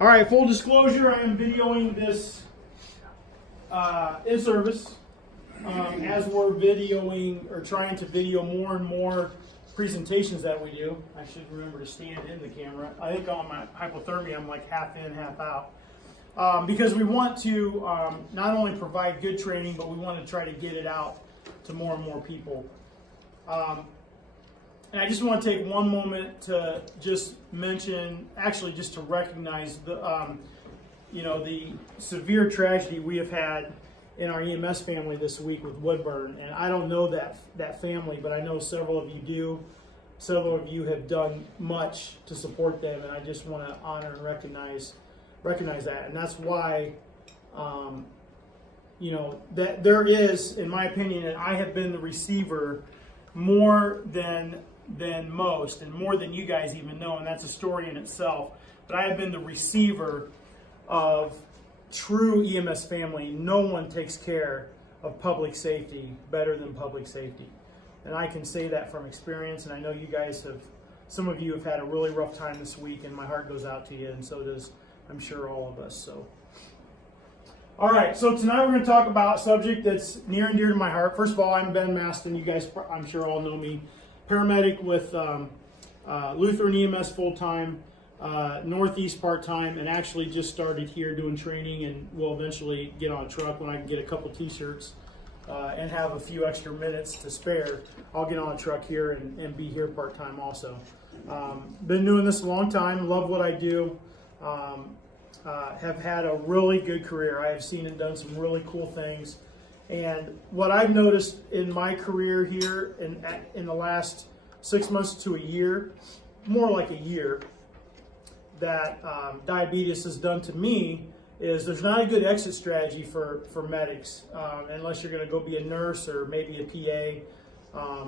All right, full disclosure, I am videoing this Inservice as we're videoing or trying to video more and more presentations that we do. I should remember to stand in the camera. I think on my hypothermia, I'm like half in, half out. Because we want to not only provide good training, but we want to try to get it out to more and more people. And I just want to take one moment to just mention, actually just to recognize the, the severe tragedy we have had in our EMS family this week with Woodburn. And I don't know that family, but I know several of you do. Several of you have done much to support them, and I just want to honor and recognize that. And that's why, that there is, in my opinion, and I have been the receiver more than most, and more than you guys even know, and that's a story in itself. But I have been the receiver of true EMS family. No one takes care of public safety better than public safety. And I can say that from experience, and I know you guys have, some of you have had a really rough time this week, and my heart goes out to you, and so does, I'm sure, all of us. So, all right, so tonight we're going to talk about a subject that's near and dear to my heart. First of all, I'm Ben Maston. You guys, I'm sure, all know me. Paramedic with Lutheran EMS full-time, Northeast part-time, and actually just started here doing training, and will eventually get on a truck when I can get a couple t-shirts and have a few extra minutes to spare. I'll get on a truck here and be here part-time also. Been doing this a long time, love what I do, have had a really good career. I have seen and done some really cool things. And what I've noticed in my career here in the last 6 months to a year, more like a year, that diabetes has done to me is there's not a good exit strategy for medics unless you're going to go be a nurse or maybe a PA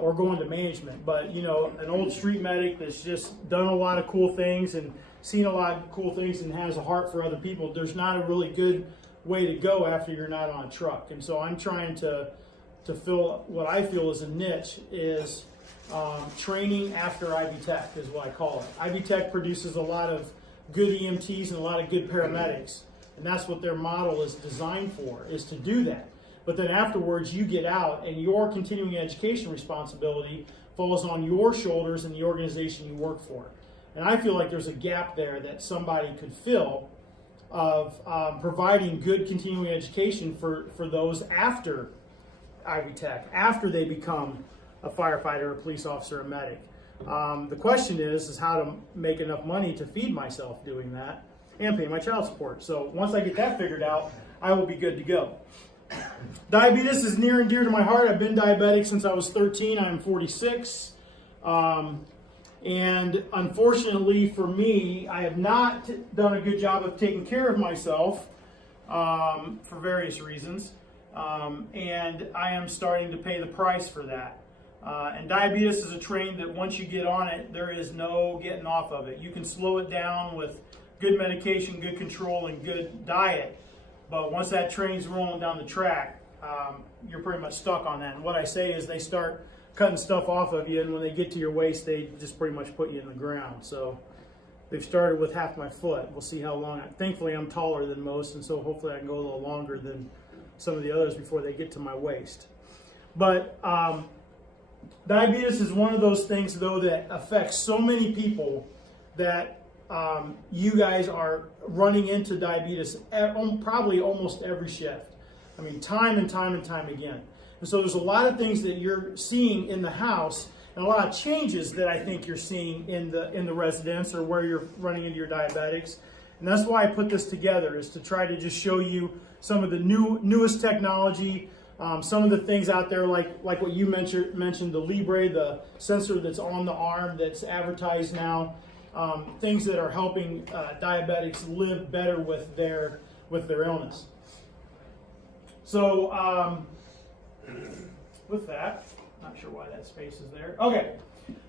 or go into management. But, an old street medic that's just done a lot of cool things and seen a lot of cool things and has a heart for other people, there's not a really good way to go after you're not on a truck. And so I'm trying to fill what I feel is a niche is training after IV Tech is what I call it. IV Tech produces a lot of good EMTs and a lot of good paramedics, and that's what their model is designed for, is to do that. But then afterwards you get out and your continuing education responsibility falls on your shoulders and the organization you work for. And I feel like there's a gap there that somebody could fill of providing good continuing education for those after IV Tech, after they become a firefighter, a police officer, a medic. The question is how to make enough money to feed myself doing that and pay my child support. So once I get that figured out, I will be good to go. Diabetes is near and dear to my heart. I've been diabetic since I was 13. I'm 46. And unfortunately for me, I have not done a good job of taking care of myself for various reasons. And I am starting to pay the price for that. And diabetes is a train that once you get on it, there is no getting off of it. You can slow it down with good medication, good control, and good diet. But once that train's rolling down the track, you're pretty much stuck on that. And what I say is they start cutting stuff off of you, and when they get to your waist, they just pretty much put you in the ground. So they've started with half my foot. We'll see how long. Thankfully, I'm taller than most, and so hopefully I can go a little longer than some of the others before they get to my waist. But diabetes is one of those things, though, that affects so many people that you guys are running into diabetes at probably almost every shift. I mean, time and time and time again. And so there's a lot of things that you're seeing in the house and a lot of changes that I think you're seeing in the residence or where you're running into your diabetics. And that's why I put this together, is to try to just show you some of the newest technology, some of the things out there like what you mentioned, the Libre, the sensor that's on the arm that's advertised now, things that are helping diabetics live better with their illness. So with that, not sure why that space is there. Okay,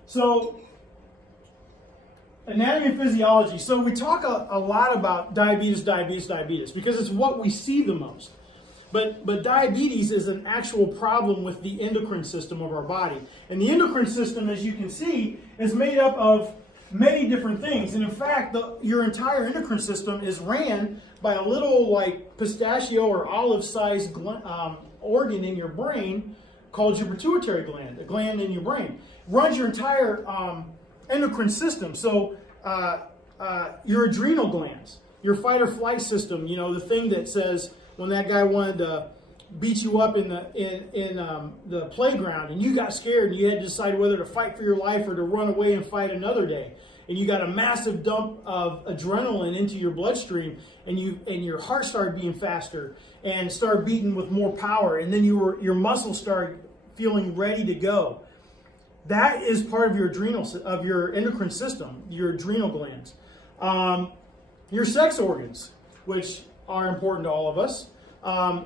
so anatomy and physiology. So we talk a lot about diabetes because it's what we see the most. But diabetes is an actual problem with the endocrine system of our body. And the endocrine system, as you can see, is made up of many different things. And in fact, your entire endocrine system is ran by a little like pistachio or olive-sized organ in your brain called your pituitary gland, a gland in your brain. Runs your entire endocrine system. So your adrenal glands, your fight or flight system, you know, the thing that says when that guy wanted to beat you up in the playground and you got scared and you had to decide whether to fight for your life or to run away and fight another day. And you got a massive dump of adrenaline into your bloodstream and your heart started beating faster and started beating with more power, and then your muscles started feeling ready to go. That is part of your endocrine system, your adrenal glands. Your sex organs, which are important to all of us,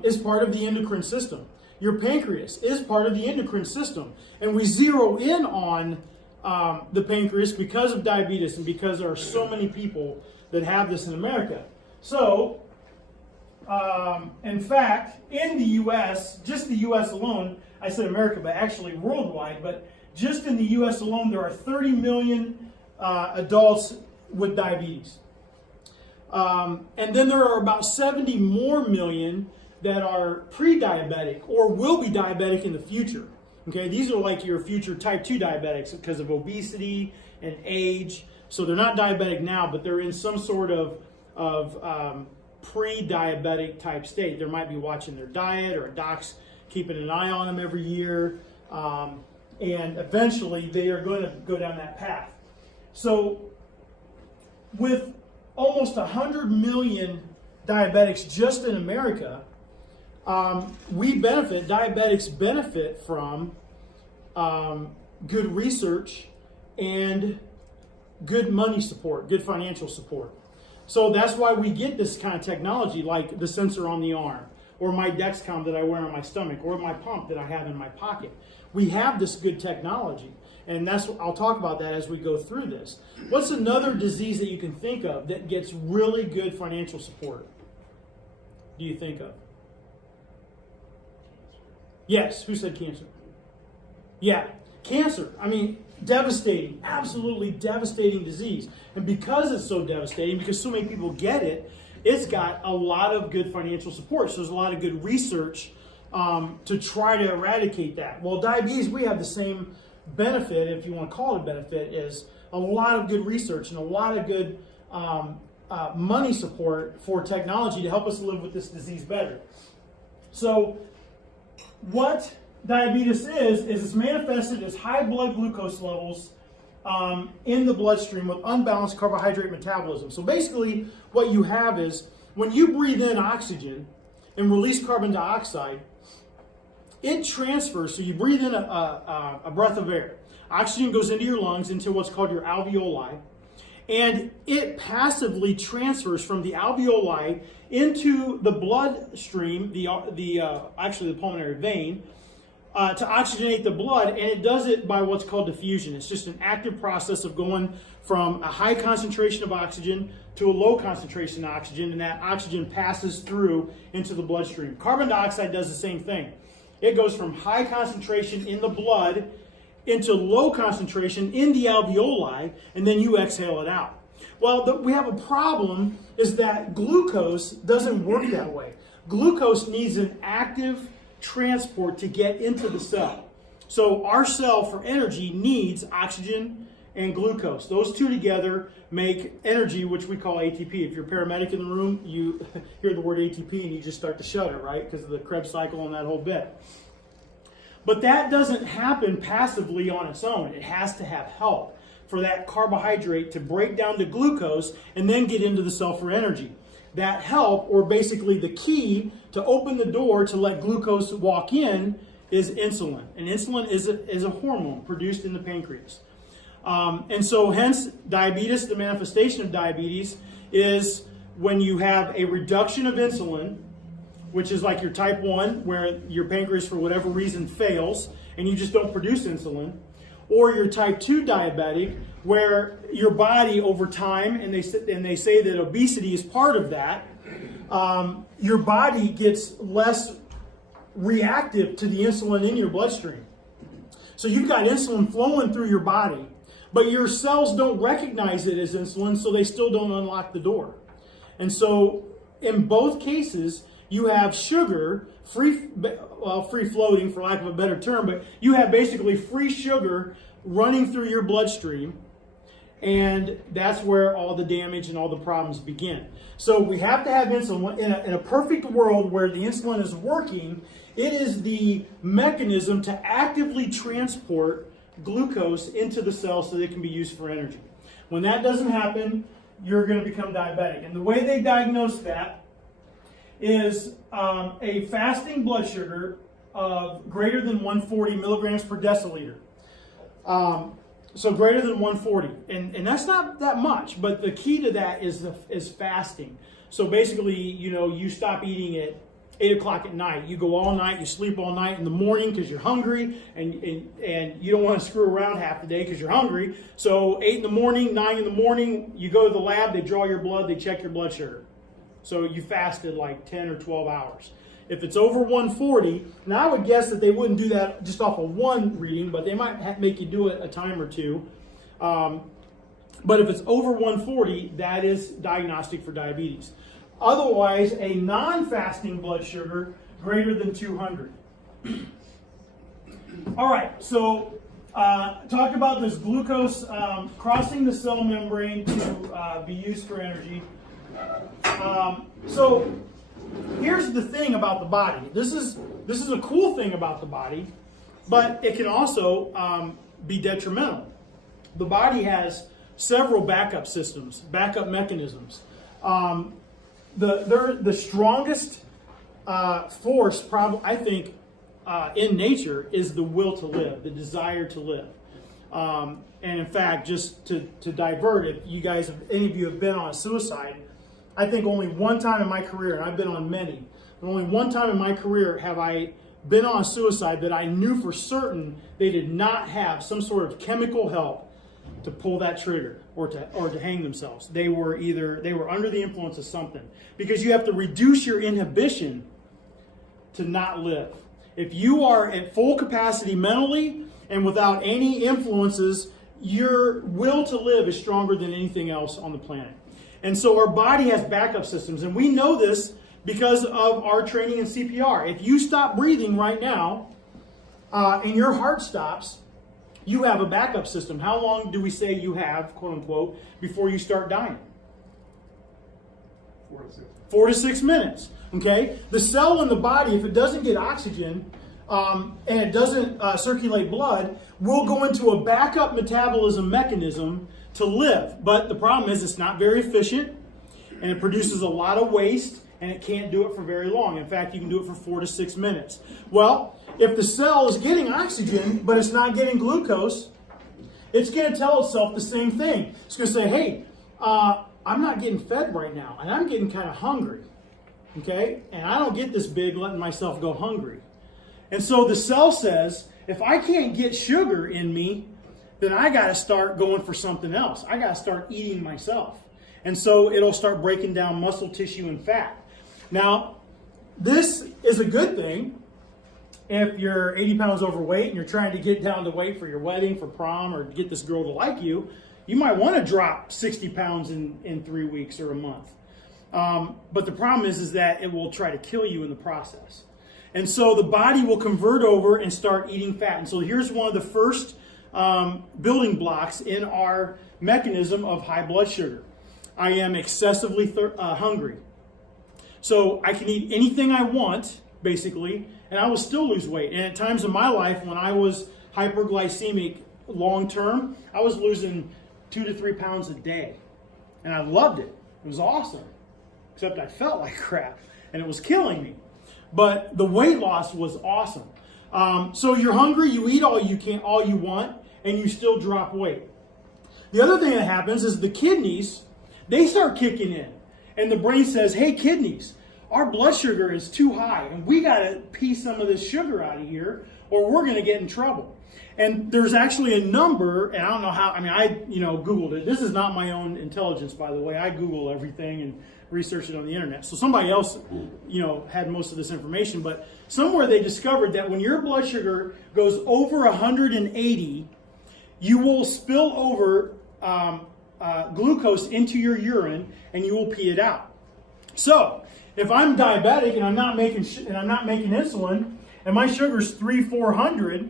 is part of the endocrine system. Your pancreas is part of the endocrine system. And we zero in on the pancreas because of diabetes and because there are so many people that have this in America. So, in fact, in the U.S., just the U.S. alone, I said America, but actually worldwide, but just in the U.S. alone, there are 30 million adults with diabetes. And then there are about 70 more million that are pre-diabetic or will be diabetic in the future. Okay, these are like your future type 2 diabetics because of obesity and age. So they're not diabetic now, but they're in some sort of pre-diabetic type state. They might be watching their diet, or a doc's keeping an eye on them every year. And eventually they are going to go down that path. So with almost 100 million diabetics just in America, diabetics benefit from good research and good money support, good financial support. So that's why we get this kind of technology like the sensor on the arm, or my Dexcom that I wear on my stomach, or my pump that I have in my pocket. We have this good technology, and I'll talk about that as we go through this. What's another disease that you can think of that gets really good financial support? Do you think of? Yes, who said cancer? Yeah, cancer. I mean, devastating, absolutely devastating disease. And because it's so devastating, because so many people get it, it's got a lot of good financial support. So there's a lot of good research to try to eradicate that. Well, diabetes, we have the same benefit, if you want to call it a benefit, is a lot of good research and a lot of good money support for technology to help us live with this disease better. So what diabetes is it's manifested as high blood glucose levels in the bloodstream with unbalanced carbohydrate metabolism. So basically what you have is when you breathe in oxygen and release carbon dioxide, it transfers. So you breathe in a breath of air. Oxygen goes into your lungs, into what's called your alveoli, and it passively transfers from the alveoli into the bloodstream, actually the pulmonary vein, to oxygenate the blood, and it does it by what's called diffusion. It's just an active process of going from a high concentration of oxygen to a low concentration of oxygen, and that oxygen passes through into the bloodstream. Carbon dioxide does the same thing. It goes from high concentration in the blood into low concentration in the alveoli, and then you exhale it out. Well, we have a problem is that glucose doesn't work that way. Glucose needs an active transport to get into the cell. So our cell for energy needs oxygen and glucose. Those two together make energy, which we call ATP. If you're a paramedic in the room, you hear the word ATP and you just start to shudder, right? Because of the Krebs cycle and that whole bit. But that doesn't happen passively on its own. It has to have help for that carbohydrate to break down to glucose and then get into the cell for energy. That help, or basically the key to open the door to let glucose walk in, is insulin. And insulin is a hormone produced in the pancreas. And so hence diabetes, the manifestation of diabetes, is when you have a reduction of insulin, which is like your type 1, where your pancreas for whatever reason fails and you just don't produce insulin, or your type 2 diabetic, where your body over time, and they say that obesity is part of that, your body gets less reactive to the insulin in your bloodstream. So you've got insulin flowing through your body, but your cells don't recognize it as insulin, so they still don't unlock the door. And so in both cases, you have sugar, free floating for lack of a better term, but you have basically free sugar running through your bloodstream, and that's where all the damage and all the problems begin. So we have to have insulin. In a perfect world where the insulin is working, it is the mechanism to actively transport glucose into the cell so that it can be used for energy. When that doesn't happen, you're going to become diabetic. And the way they diagnose that is a fasting blood sugar of greater than 140 milligrams per deciliter. So greater than 140. And that's not that much, but the key to that is fasting. So basically, you stop eating at 8 o'clock at night. You go all night, you sleep all night in the morning because you're hungry, and you don't want to screw around half the day because you're hungry. So 8 in the morning, 9 in the morning, you go to the lab, they draw your blood, they check your blood sugar. So you fasted like 10 or 12 hours. If it's over 140, now I would guess that they wouldn't do that just off of one reading, but they might make you do it a time or two. But if it's over 140, that is diagnostic for diabetes. Otherwise, a non-fasting blood sugar greater than 200. All right, so talk about this glucose crossing the cell membrane to be used for energy. So here's the thing about the body. This is a cool thing about the body, but it can also be detrimental. The body has several backup systems, backup mechanisms. The strongest force, probably, I think, in nature is the will to live, the desire to live. And in fact, just to divert, if any of you have been on a suicide, I think only one time in my career, and I've been on many, but only one time in my career have I been on a suicide that I knew for certain they did not have some sort of chemical help to pull that trigger or to hang themselves. They were under the influence of something, because you have to reduce your inhibition to not live. If you are at full capacity mentally and without any influences, your will to live is stronger than anything else on the planet. And so our body has backup systems, and we know this because of our training in CPR. If you stop breathing right now and your heart stops, you have a backup system. How long do we say you have, quote unquote, before you start dying? 4 to 6 minutes. Okay? The cell in the body, if it doesn't get oxygen and it doesn't circulate blood, will go into a backup metabolism mechanism to live. But the problem is it's not very efficient, and it produces a lot of waste, and it can't do it for very long. In fact, you can do it for 4 to 6 minutes. Well, if the cell is getting oxygen, but it's not getting glucose, it's going to tell itself the same thing. It's going to say, hey, I'm not getting fed right now, and I'm getting kind of hungry. Okay? And I don't get this big letting myself go hungry. And so the cell says, if I can't get sugar in me, then I got to start going for something else. I got to start eating myself. And so it'll start breaking down muscle tissue and fat. Now, this is a good thing if you're 80 pounds overweight and you're trying to get down to weight for your wedding, for prom, or get this girl to like you. You might want to drop 60 pounds in 3 weeks or a month. But the problem is that it will try to kill you in the process. And so the body will convert over and start eating fat. And so here's one of the first building blocks in our mechanism of high blood sugar. I am excessively hungry. So I can eat anything I want, basically, and I will still lose weight. And at times in my life, when I was hyperglycemic long term, I was losing 2 to 3 pounds a day. And I loved it. It was awesome. Except I felt like crap, and it was killing me. But the weight loss was awesome. So you're hungry, you eat all you want, and you still drop weight. The other thing that happens is the kidneys, they start kicking in. And the brain says, hey, kidneys, our blood sugar is too high, and we got to pee some of this sugar out of here, or we're going to get in trouble. And there's actually a number, and I don't know how, I Googled it. This is not my own intelligence, by the way. I Google everything and research it on the internet. So somebody else, had most of this information, but somewhere they discovered that when your blood sugar goes over 180, you will spill over glucose into your urine, and you will pee it out. So, if I'm diabetic and I'm not making insulin, and my sugar's 300-400,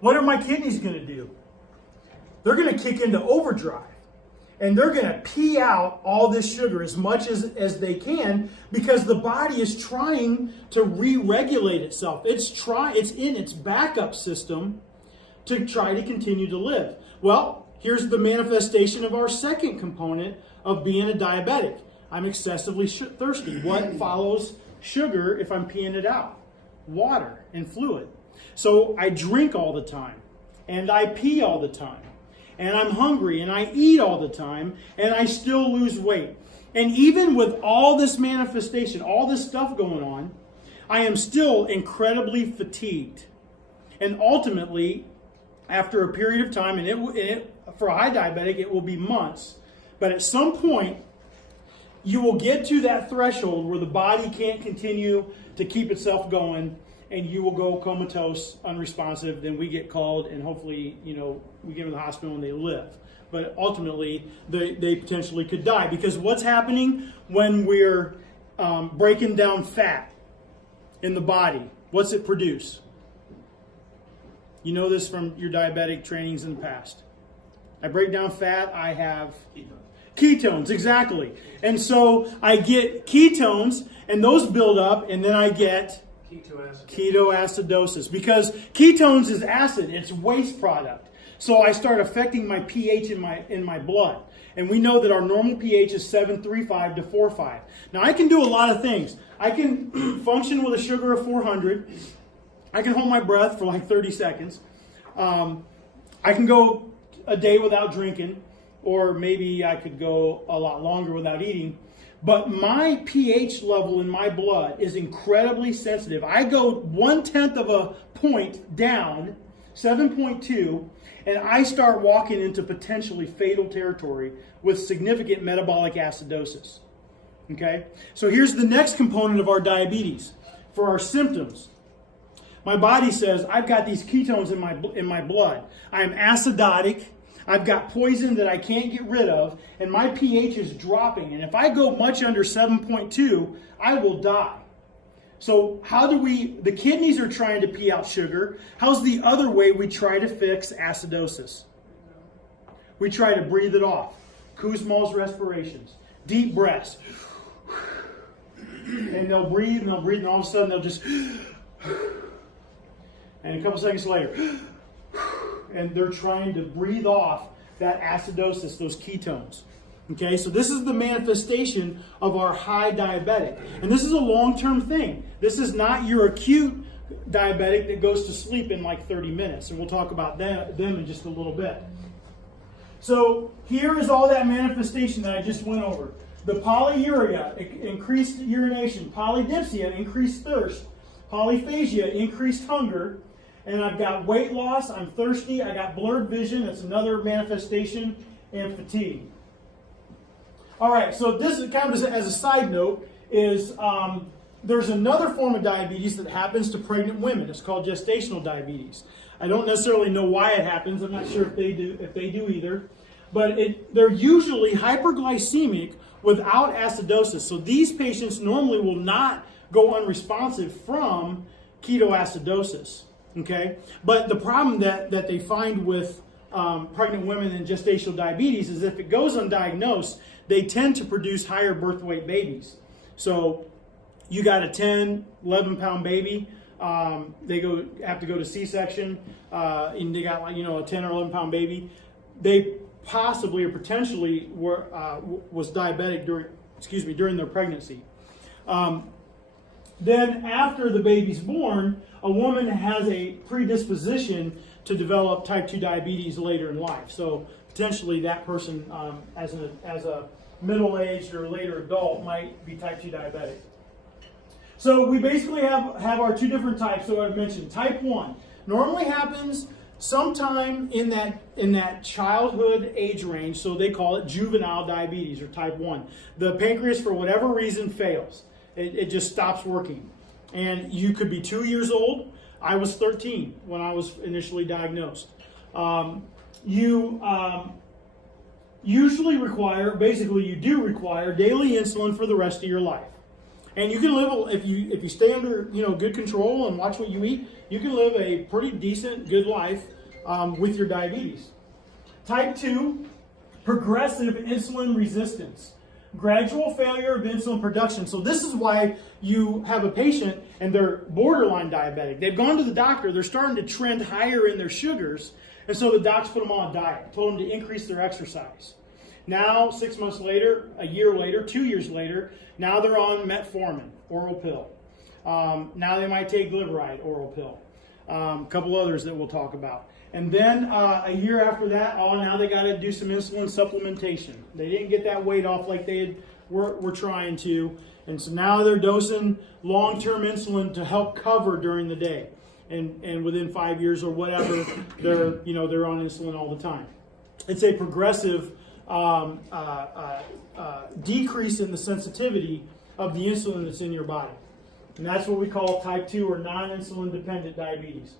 what are my kidneys going to do? They're going to kick into overdrive, and they're going to pee out all this sugar as much as they can, because the body is trying to re-regulate itself. It's in its backup system to try to continue to live. Well, here's the manifestation of our second component of being a diabetic. I'm excessively thirsty. What follows sugar if I'm peeing it out? Water and fluid. So I drink all the time, and I pee all the time, and I'm hungry, and I eat all the time, and I still lose weight. And even with all this manifestation, all this stuff going on, I am still incredibly fatigued. And ultimately, after a period of time, and for a high diabetic, it will be months, but at some point, you will get to that threshold where the body can't continue to keep itself going, and you will go comatose, unresponsive. Then we get called, and hopefully, we get them to the hospital and they live. But ultimately, they potentially could die, because what's happening when we're breaking down fat in the body? What's it produce? You know this from your diabetic trainings in the past. I break down fat, I have ketones, exactly. And so I get ketones, and those build up, and then I get ketoacidosis. Because ketones is acid, it's waste product. So I start affecting my pH in my blood. And we know that our normal pH is 7.35 to 4.5. Now I can do a lot of things. I can function with a sugar of 400. I can hold my breath for like 30 seconds. I can go a day without drinking, or maybe I could go a lot longer without eating. But my pH level in my blood is incredibly sensitive. I go 1/10 of a point down, 7.2, and I start walking into potentially fatal territory with significant metabolic acidosis. Okay? So here's the next component of our diabetes. For our symptoms, my body says, I've got these ketones in my blood. I am acidotic. I've got poison that I can't get rid of, and my pH is dropping. And if I go much under 7.2, I will die. So the kidneys are trying to pee out sugar. How's the other way we try to fix acidosis? We try to breathe it off. Kussmaul's respirations. Deep breaths. And they'll breathe, and and all of a sudden they'll just... And a couple seconds later... And they're trying to breathe off that acidosis, those ketones. Okay, so this is the manifestation of our high diabetic. And this is a long-term thing. This is not your acute diabetic that goes to sleep in like 30 minutes. And we'll talk about them in just a little bit. So here is all that manifestation that I just went over. The polyuria, increased urination. Polydipsia, increased thirst. Polyphagia, increased hunger. And I've got weight loss, I'm thirsty, I got blurred vision, that's another manifestation, and fatigue. All right, so this is kind of as a side note, is there's another form of diabetes that happens to pregnant women. It's called gestational diabetes. I don't necessarily know why it happens. I'm not sure if they do either. But they're usually hyperglycemic without acidosis. So these patients normally will not go unresponsive from ketoacidosis. Okay, but the problem that they find with pregnant women and gestational diabetes is if it goes undiagnosed, they tend to produce higher birth weight babies. So you got a 10, 11-pound baby, they have to go to C-section, and they got a 10 or 11-pound baby. They possibly or potentially was diabetic during their pregnancy. Then after the baby's born, a woman has a predisposition to develop type 2 diabetes later in life. So potentially that person, as a middle-aged or later adult, might be type 2 diabetic. So we basically have our two different types. So I've mentioned type 1 normally happens sometime in that childhood age range. So they call it juvenile diabetes or type 1. The pancreas, for whatever reason, fails. It just stops working. And you could be 2 years old. I was 13 when I was initially diagnosed. you usually require, basically you do require daily insulin for the rest of your life. And you can live, if you stay under good control and watch what you eat, you can live a pretty decent, good life with your diabetes. Type 2, progressive insulin resistance. Gradual failure of insulin production. So this is why you have a patient and they're borderline diabetic. They've gone to the doctor, they're starting to trend higher in their sugars, and so the docs put them on a diet, told them to increase their exercise. Now, 6 months later, a year later, 2 years later, now they're on metformin, oral pill. Now they might take glyburide, oral pill. A couple others that we'll talk about. And then a year after that, now they got to do some insulin supplementation. They didn't get that weight off like they were trying to. And so now they're dosing long-term insulin to help cover during the day. And within 5 years or whatever, they're on insulin all the time. It's a progressive decrease in the sensitivity of the insulin that's in your body. And that's what we call type 2 or non-insulin dependent diabetes.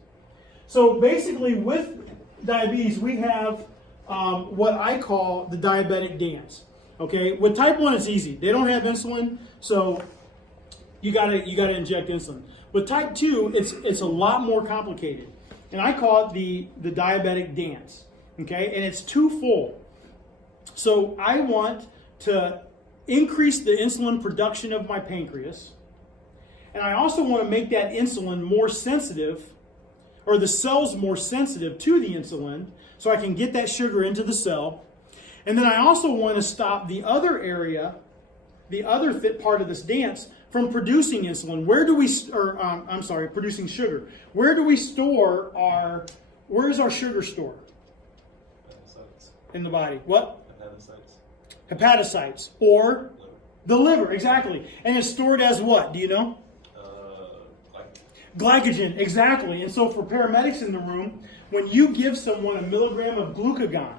So basically with diabetes, we have what I call the diabetic dance. Okay, with type 1 it's easy. They don't have insulin, so you gotta inject insulin. With type 2, it's a lot more complicated. And I call it the diabetic dance. Okay, and it's twofold. So I want to increase the insulin production of my pancreas, and I also want to make that insulin more sensitive, or the cells more sensitive to the insulin, so I can get that sugar into the cell. And then I also want to stop the other area, the other part of this dance, from producing insulin. Producing sugar. Where do we store where is our sugar stored? Hepatocytes. In the body. What? Hepatocytes. Hepatocytes, or the liver, exactly. And it's stored as what? Do you know? Glycogen, exactly. And so for paramedics in the room, when you give someone a milligram of glucagon,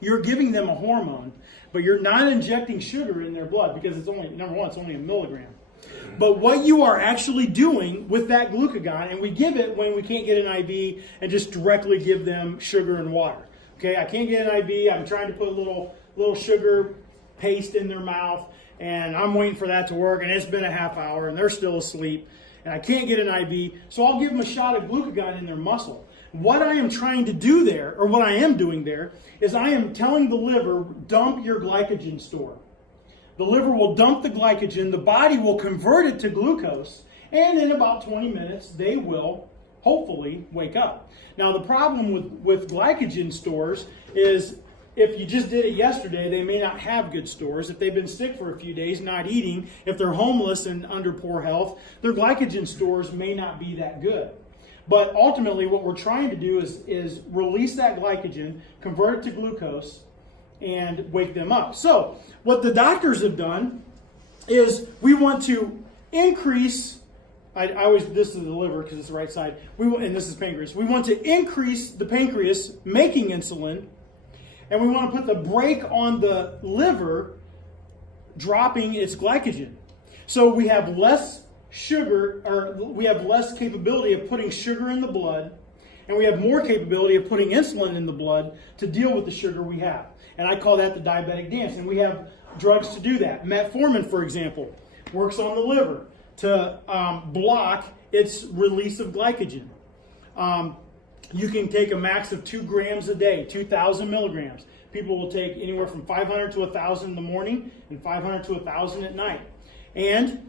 you're giving them a hormone, but you're not injecting sugar in their blood because it's only, number one, it's only a milligram. But what you are actually doing with that glucagon, and we give it when we can't get an IV and just directly give them sugar and water. Okay, I can't get an IV, I'm trying to put a little sugar paste in their mouth, and I'm waiting for that to work, and it's been a half hour, and they're still asleep, and I can't get an IV, so I'll give them a shot of glucagon in their muscle. What I am trying to do there, or what I am doing there, is I am telling the liver, dump your glycogen store. The liver will dump the glycogen, the body will convert it to glucose, and in about 20 minutes, they will hopefully wake up. Now, the problem with glycogen stores is if you just did it yesterday, they may not have good stores. If they've been sick for a few days, not eating, if they're homeless and under poor health, their glycogen stores may not be that good. But ultimately, what we're trying to do is release that glycogen, convert it to glucose, and wake them up. So, what the doctors have done is we want to increase, this is the liver because it's the right side, and this is pancreas. We want to increase the pancreas making insulin, and we want to put the brake on the liver dropping its glycogen. So we have less sugar, or we have less capability of putting sugar in the blood, and we have more capability of putting insulin in the blood to deal with the sugar we have. And I call that the diabetic dance. And we have drugs to do that. Metformin, for example, works on the liver to block its release of glycogen. You can take a max of 2 grams a day, 2,000 milligrams. People will take anywhere from 500 to 1,000 in the morning and 500 to 1,000 at night. And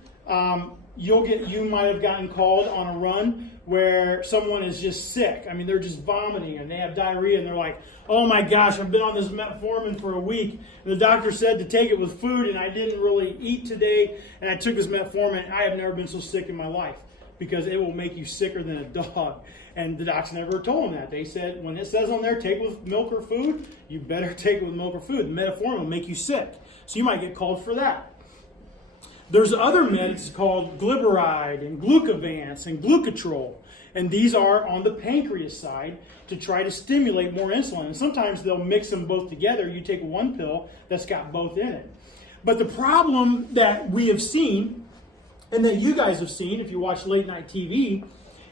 you might have gotten called on a run where someone is just sick. I mean, they're just vomiting and they have diarrhea and they're like, oh my gosh, I've been on this metformin for a week. And the doctor said to take it with food and I didn't really eat today and I took this metformin. I have never been so sick in my life because it will make you sicker than a dog. And the docs never told them that. They said, when it says on there, take with milk or food, you better take it with milk or food. The metformin will make you sick. So you might get called for that. There's other meds called glyburide and glucovance and glucotrol. And these are on the pancreas side to try to stimulate more insulin. And sometimes they'll mix them both together. You take one pill that's got both in it. But the problem that we have seen, and that you guys have seen if you watch late night TV,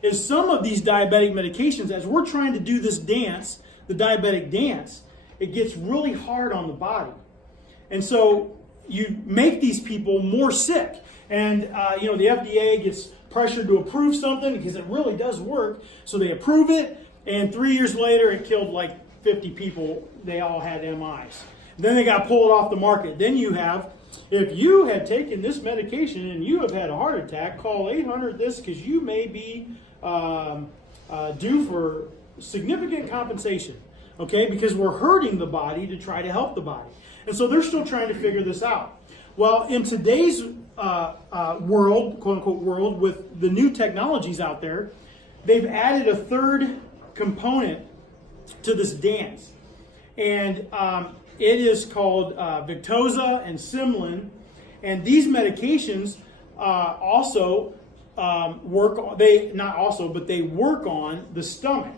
is some of these diabetic medications, as we're trying to do this dance, the diabetic dance, it gets really hard on the body. And so you make these people more sick. And, the FDA gets pressured to approve something because it really does work. So they approve it, and 3 years later, it killed like 50 people. They all had MIs. Then they got pulled off the market. Then you have, if you have taken this medication and you have had a heart attack, call 800 this because you may be due for significant compensation. Okay, because we're hurting the body to try to help the body. And so they're still trying to figure this out. Well, in today's world, quote unquote world, with the new technologies out there, they've added a third component to this dance. And it is called Victoza and Simlin. And these medications also work on the stomach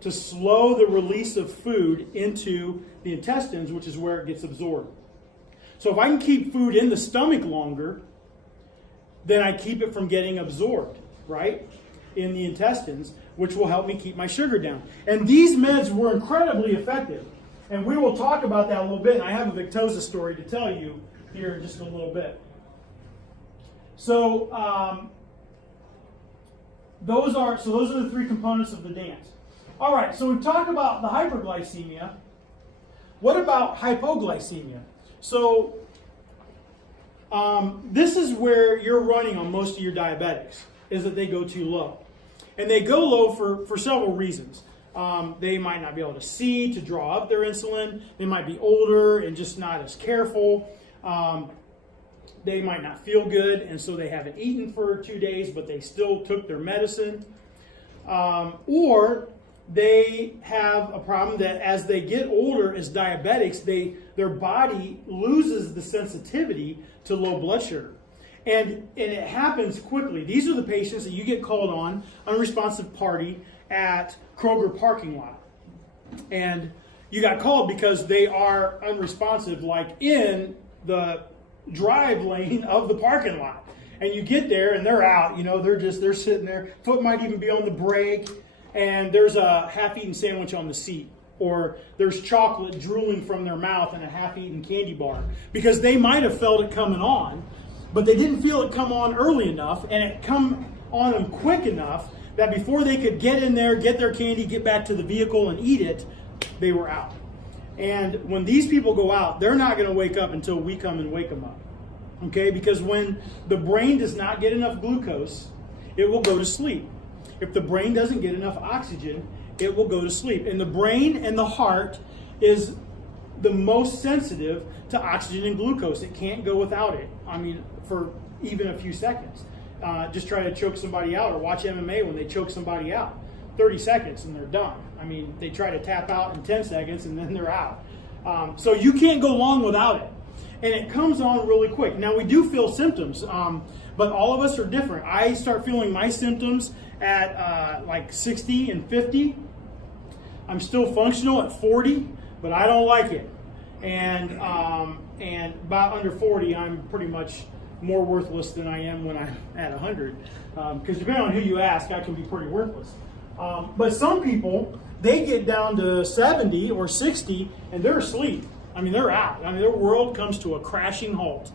to slow the release of food into the intestines, which is where it gets absorbed. So if I can keep food in the stomach longer, then I keep it from getting absorbed, right, in the intestines, which will help me keep my sugar down. And these meds were incredibly effective. And we will talk about that a little bit. And I have a Victoza story to tell you here in just a little bit. So those are the three components of the dance. All right, so we've talked about the hyperglycemia. What about hypoglycemia? So this is where you're running on most of your diabetics, is that they go too low. And they go low for several reasons. They might not be able to see to draw up their insulin. They might be older and just not as careful. They might not feel good, and so they haven't eaten for 2 days, but they still took their medicine. Or they have a problem that as they get older as diabetics, their body loses the sensitivity to low blood sugar. And it happens quickly. These are the patients that you get called on, unresponsive party at Kroger parking lot. And you got called because they are unresponsive, like in the drive lane of the parking lot. And you get there and they're out, they're sitting there. Foot might even be on the brake. And there's a half-eaten sandwich on the seat. Or there's chocolate drooling from their mouth and a half-eaten candy bar. Because they might have felt it coming on, but they didn't feel it come on early enough, and it come on them quick enough that before they could get in there, get their candy, get back to the vehicle and eat it, they were out. And when these people go out, they're not going to wake up until we come and wake them up. Okay? Because when the brain does not get enough glucose, it will go to sleep. If the brain doesn't get enough oxygen, it will go to sleep. And the brain and the heart is the most sensitive to oxygen and glucose. It can't go without it. For even a few seconds. Just try to choke somebody out, or watch MMA when they choke somebody out. 30 seconds and they're done. They try to tap out in 10 seconds and then they're out. So you can't go long without it. And it comes on really quick. Now we do feel symptoms, but all of us are different. I start feeling my symptoms at like 60 and 50. I'm still functional at 40, but I don't like it. And about under 40, I'm pretty much more worthless than I am when I'm at 100. Because depending on who you ask, I can be pretty worthless. But some people, they get down to 70 or 60 and they're asleep. They're out. Their world comes to a crashing halt.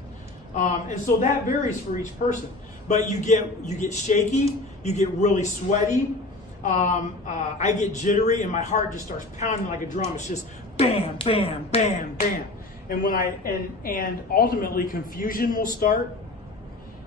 And so that varies for each person. But you get shaky, you get really sweaty. I get jittery and my heart just starts pounding like a drum. It's just bam, bam, bam, bam. And and ultimately confusion will start.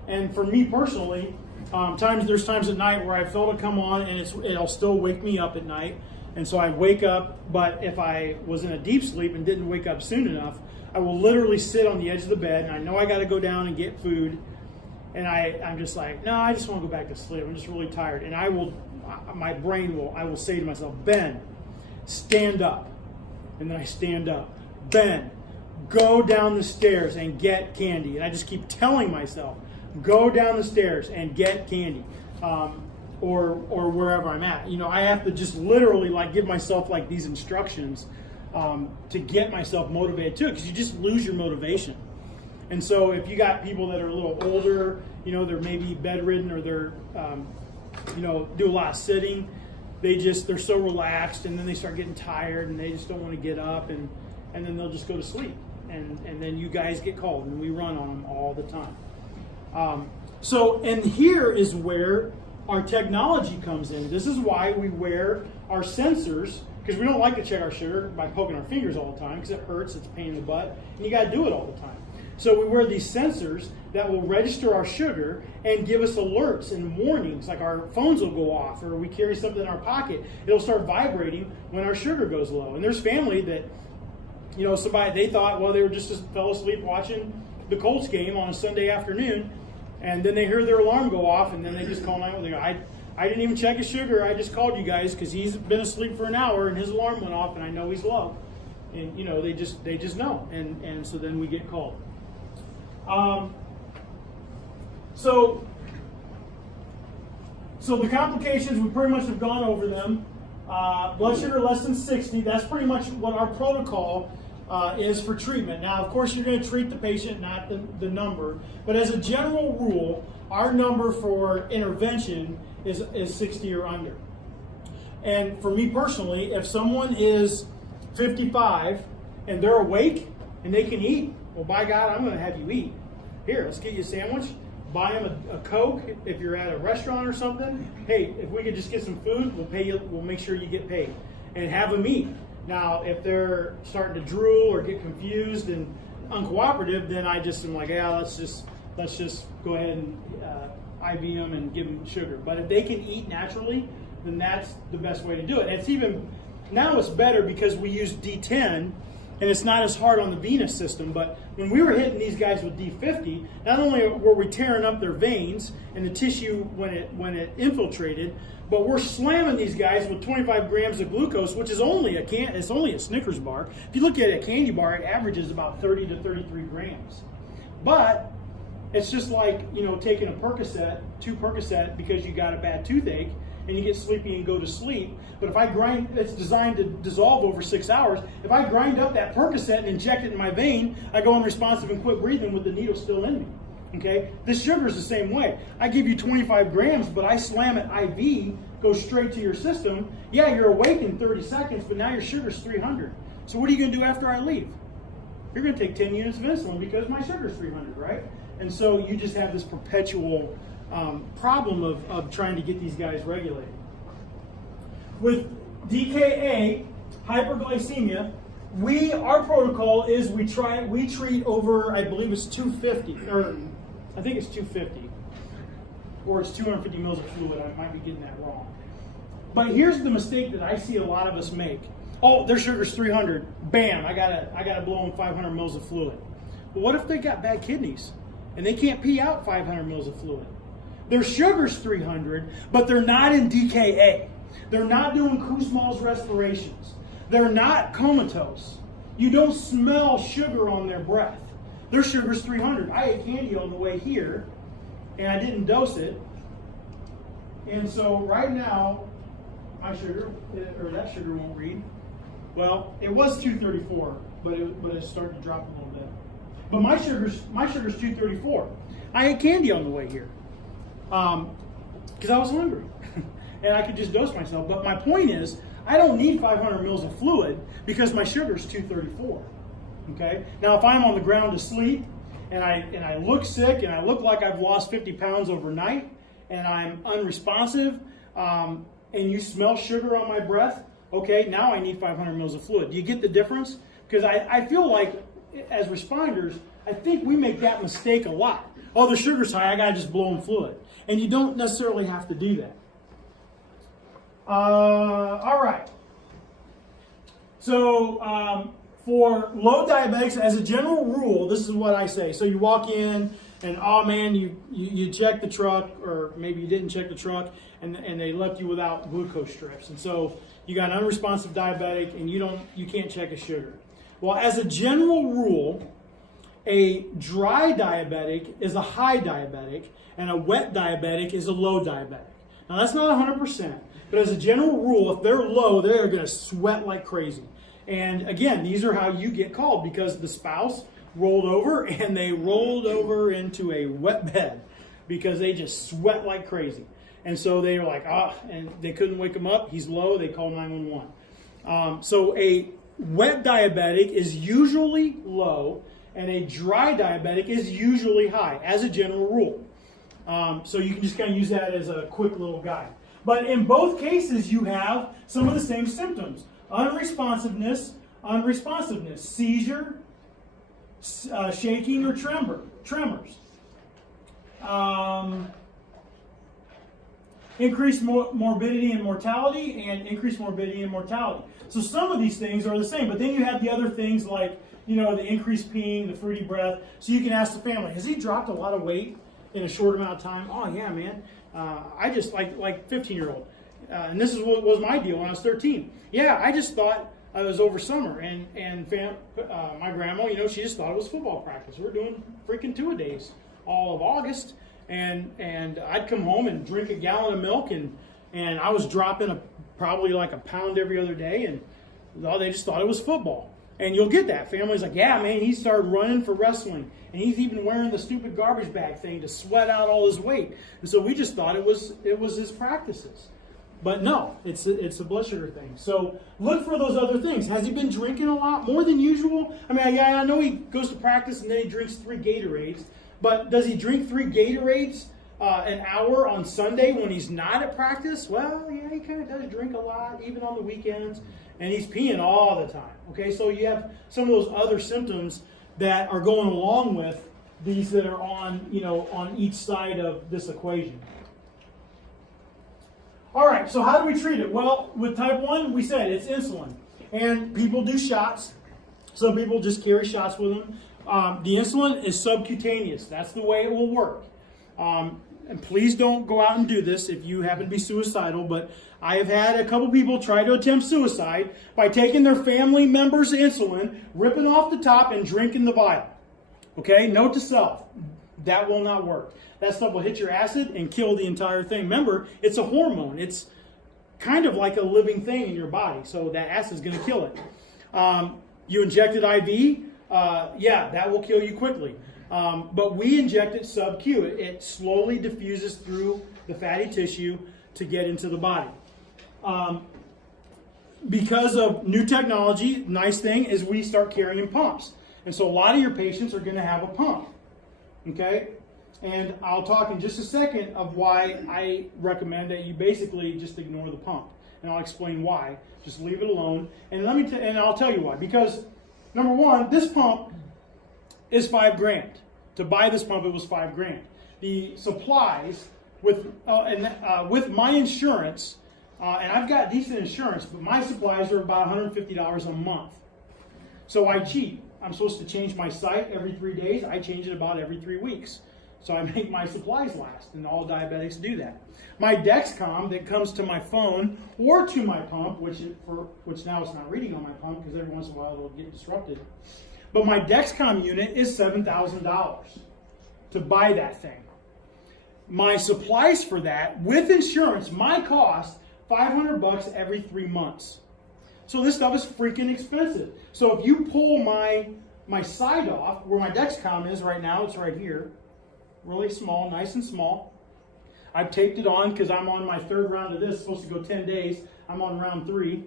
And for me personally, there's times at night where I felt it come on and it'll still wake me up at night. And so I wake up, but if I was in a deep sleep and didn't wake up soon enough, I will literally sit on the edge of the bed and I know I got to go down and get food. And I'm just like, no, I just want to go back to sleep. I'm just really tired. And I will say to myself, Ben, stand up. And then I stand up. Ben, go down the stairs and get candy. And I just keep telling myself, go down the stairs and get candy. Or wherever I'm at. I have to just literally give myself these instructions to get myself motivated too, because you just lose your motivation. And so if you got people that are a little older, they're maybe bedridden or they're, do a lot of sitting, they're so relaxed, and then they start getting tired, and they just don't want to get up, and then they'll just go to sleep, and then you guys get called, and we run on them all the time. And here is where our technology comes in. This is why we wear our sensors, because we don't like to check our sugar by poking our fingers all the time, because it hurts, it's a pain in the butt, and you got to do it all the time. So we wear these sensors that will register our sugar and give us alerts and warnings, like our phones will go off, or we carry something in our pocket, it'll start vibrating when our sugar goes low. And there's family that, somebody, they thought, well, they were just fell asleep watching the Colts game on a Sunday afternoon, and then they hear their alarm go off, and then they just call 911. They go, I didn't even check his sugar. I just called you guys because he's been asleep for an hour and his alarm went off, and I know he's low. And they just know, and so then we get called. So the complications, we pretty much have gone over them. Blood sugar less than 60. That's pretty much what our protocol is for treatment. Now, of course, you're going to treat the patient, not the number. But as a general rule, our number for intervention is 60 or under. And for me personally, if someone is 55 and they're awake and they can eat, well, by God, I'm going to have you eat. Here, let's get you a sandwich. Buy them a Coke if you're at a restaurant or something. Hey, if we could just get some food, we'll pay you. We'll make sure you get paid, and have them eat. Now, if they're starting to drool or get confused and uncooperative, then I just am like, yeah, let's just go ahead and IV them and give them sugar. But if they can eat naturally, then that's the best way to do it. And it's even now it's better because we use D10. And it's not as hard on the venous system, but when we were hitting these guys with D50, not only were we tearing up their veins and the tissue when it infiltrated, but we're slamming these guys with 25 grams of glucose, which is only it's only a Snickers bar. If you look at a candy bar, it averages about 30 to 33 grams. But it's just like taking a Percocet, 2 Percocet, because you got a bad toothache, and you get sleepy and go to sleep. But if I grind, it's designed to dissolve over 6 hours. If I grind up that Percocet and inject it in my vein, I go unresponsive and quit breathing with the needle still in me. Okay? This sugar is the same way. I give you 25 grams, but I slam it IV, goes straight to your system. Yeah, you're awake in 30 seconds, but now your sugar's 300. So what are you going to do after I leave? You're going to take 10 units of insulin because my sugar's 300, right? And so you just have this perpetual problem of trying to get these guys regulated. With DKA, hyperglycemia, our protocol is we treat over, I believe it's 250, or I think it's 250, or it's 250 mils of fluid. I might be getting that wrong. But here's the mistake that I see a lot of us make. Oh, their sugar's 300. Bam! I gotta blow them 500 mils of fluid. But what if they got bad kidneys and they can't pee out 500 mils of fluid? Their sugar's 300, but they're not in DKA. They're not doing Kussmaul's respirations. They're not comatose. You don't smell sugar on their breath. Their sugar's 300. I ate candy on the way here, and I didn't dose it. And so right now, my sugar, or that sugar won't read. Well, it was 234, but it's starting to drop a little bit. But my sugar's 234. I ate candy on the way here. Because I was hungry and I could just dose myself. But my point is, I don't need 500 mils of fluid because my sugar's 234. Okay. Now, if I'm on the ground asleep and I look sick and I look like I've lost 50 pounds overnight and I'm unresponsive, and you smell sugar on my breath, okay, now I need 500 mils of fluid. Do you get the difference? Because I feel like as responders, I think we make that mistake a lot. Oh, the sugar's high, I gotta just blow them fluid. And you don't necessarily have to do that. All right. So for low diabetics, as a general rule, this is what I say. So you walk in and, oh man, you check the truck, or maybe you didn't check the truck, and they left you without glucose strips. And so you got an unresponsive diabetic and you can't check a sugar. Well, as a general rule, a dry diabetic is a high diabetic, and a wet diabetic is a low diabetic. Now, that's not 100%, but as a general rule, if they're low, they're going to sweat like crazy. And again, these are how you get called, because the spouse rolled over, and they rolled over into a wet bed because they just sweat like crazy. And so they were like, and they couldn't wake him up. He's low. They called 911. So a wet diabetic is usually low, and a dry diabetic is usually high, as a general rule. So you can just kind of use that as a quick little guide. But in both cases, you have some of the same symptoms. Unresponsiveness, seizure, shaking or tremors. Increased morbidity and mortality, and increased morbidity and mortality. So some of these things are the same, but then you have the other things like, the increased peeing, the fruity breath. So you can ask the family, has he dropped a lot of weight in a short amount of time? Oh yeah, man. I just like 15-year-old. And this is what was my deal when I was 13. Yeah, I just thought I was over summer, and my grandma, she just thought it was football practice. We're doing freaking two-a-days all of August, and I'd come home and drink a gallon of milk, and I was dropping probably like a pound every other day, and they just thought it was football. And you'll get that. Family's like, yeah, man, he started running for wrestling, and he's even wearing the stupid garbage bag thing to sweat out all his weight. And so we just thought it was his practices. But no, it's a blood sugar thing. So look for those other things. Has he been drinking a lot, more than usual? I mean, I know he goes to practice and then he drinks 3 Gatorades. But does he drink 3 Gatorades an hour on Sunday when he's not at practice? Well, yeah, he kind of does drink a lot, even on the weekends. And he's peeing all the time. Okay, so you have some of those other symptoms that are going along with these that are on each side of this equation. All right, so how do we treat it? Well, with type 1, we said it's insulin. And people do shots. Some people just carry shots with them. The insulin is subcutaneous. That's the way it will work. And please don't go out and do this if you happen to be suicidal, but I have had a couple people try to attempt suicide by taking their family members' insulin, ripping off the top, and drinking the vial. Okay, note to self, that will not work. That stuff will hit your acid and kill the entire thing. Remember, it's a hormone. It's kind of like a living thing in your body, so that acid is going to kill it. You inject it IV, yeah, that will kill you quickly. But we inject it sub-Q. It slowly diffuses through the fatty tissue to get into the body. Because of new technology, nice thing is we start carrying pumps. And so a lot of your patients are going to have a pump. Okay? And I'll talk in just a second of why I recommend that you basically just ignore the pump. And I'll explain why. Just leave it alone. And and I'll tell you why. Because, number one, this pump is $5,000. To buy this pump, it was $5,000. The supplies with my insurance, and I've got decent insurance, but my supplies are about $150 a month. So I cheat. I'm supposed to change my site every 3 days. I change it about every 3 weeks. So I make my supplies last, and all diabetics do that. My Dexcom that comes to my phone or to my pump, which now it's not reading on my pump because every once in a while it'll get disrupted. But my Dexcom unit is $7,000 to buy that thing. My supplies for that, with insurance, my cost $500 every 3 months. So this stuff is freaking expensive. So if you pull my side off, where my Dexcom is right now, it's right here. Really small, nice and small. I've taped it on because I'm on my 3rd round of this. It's supposed to go 10 days. I'm on round 3.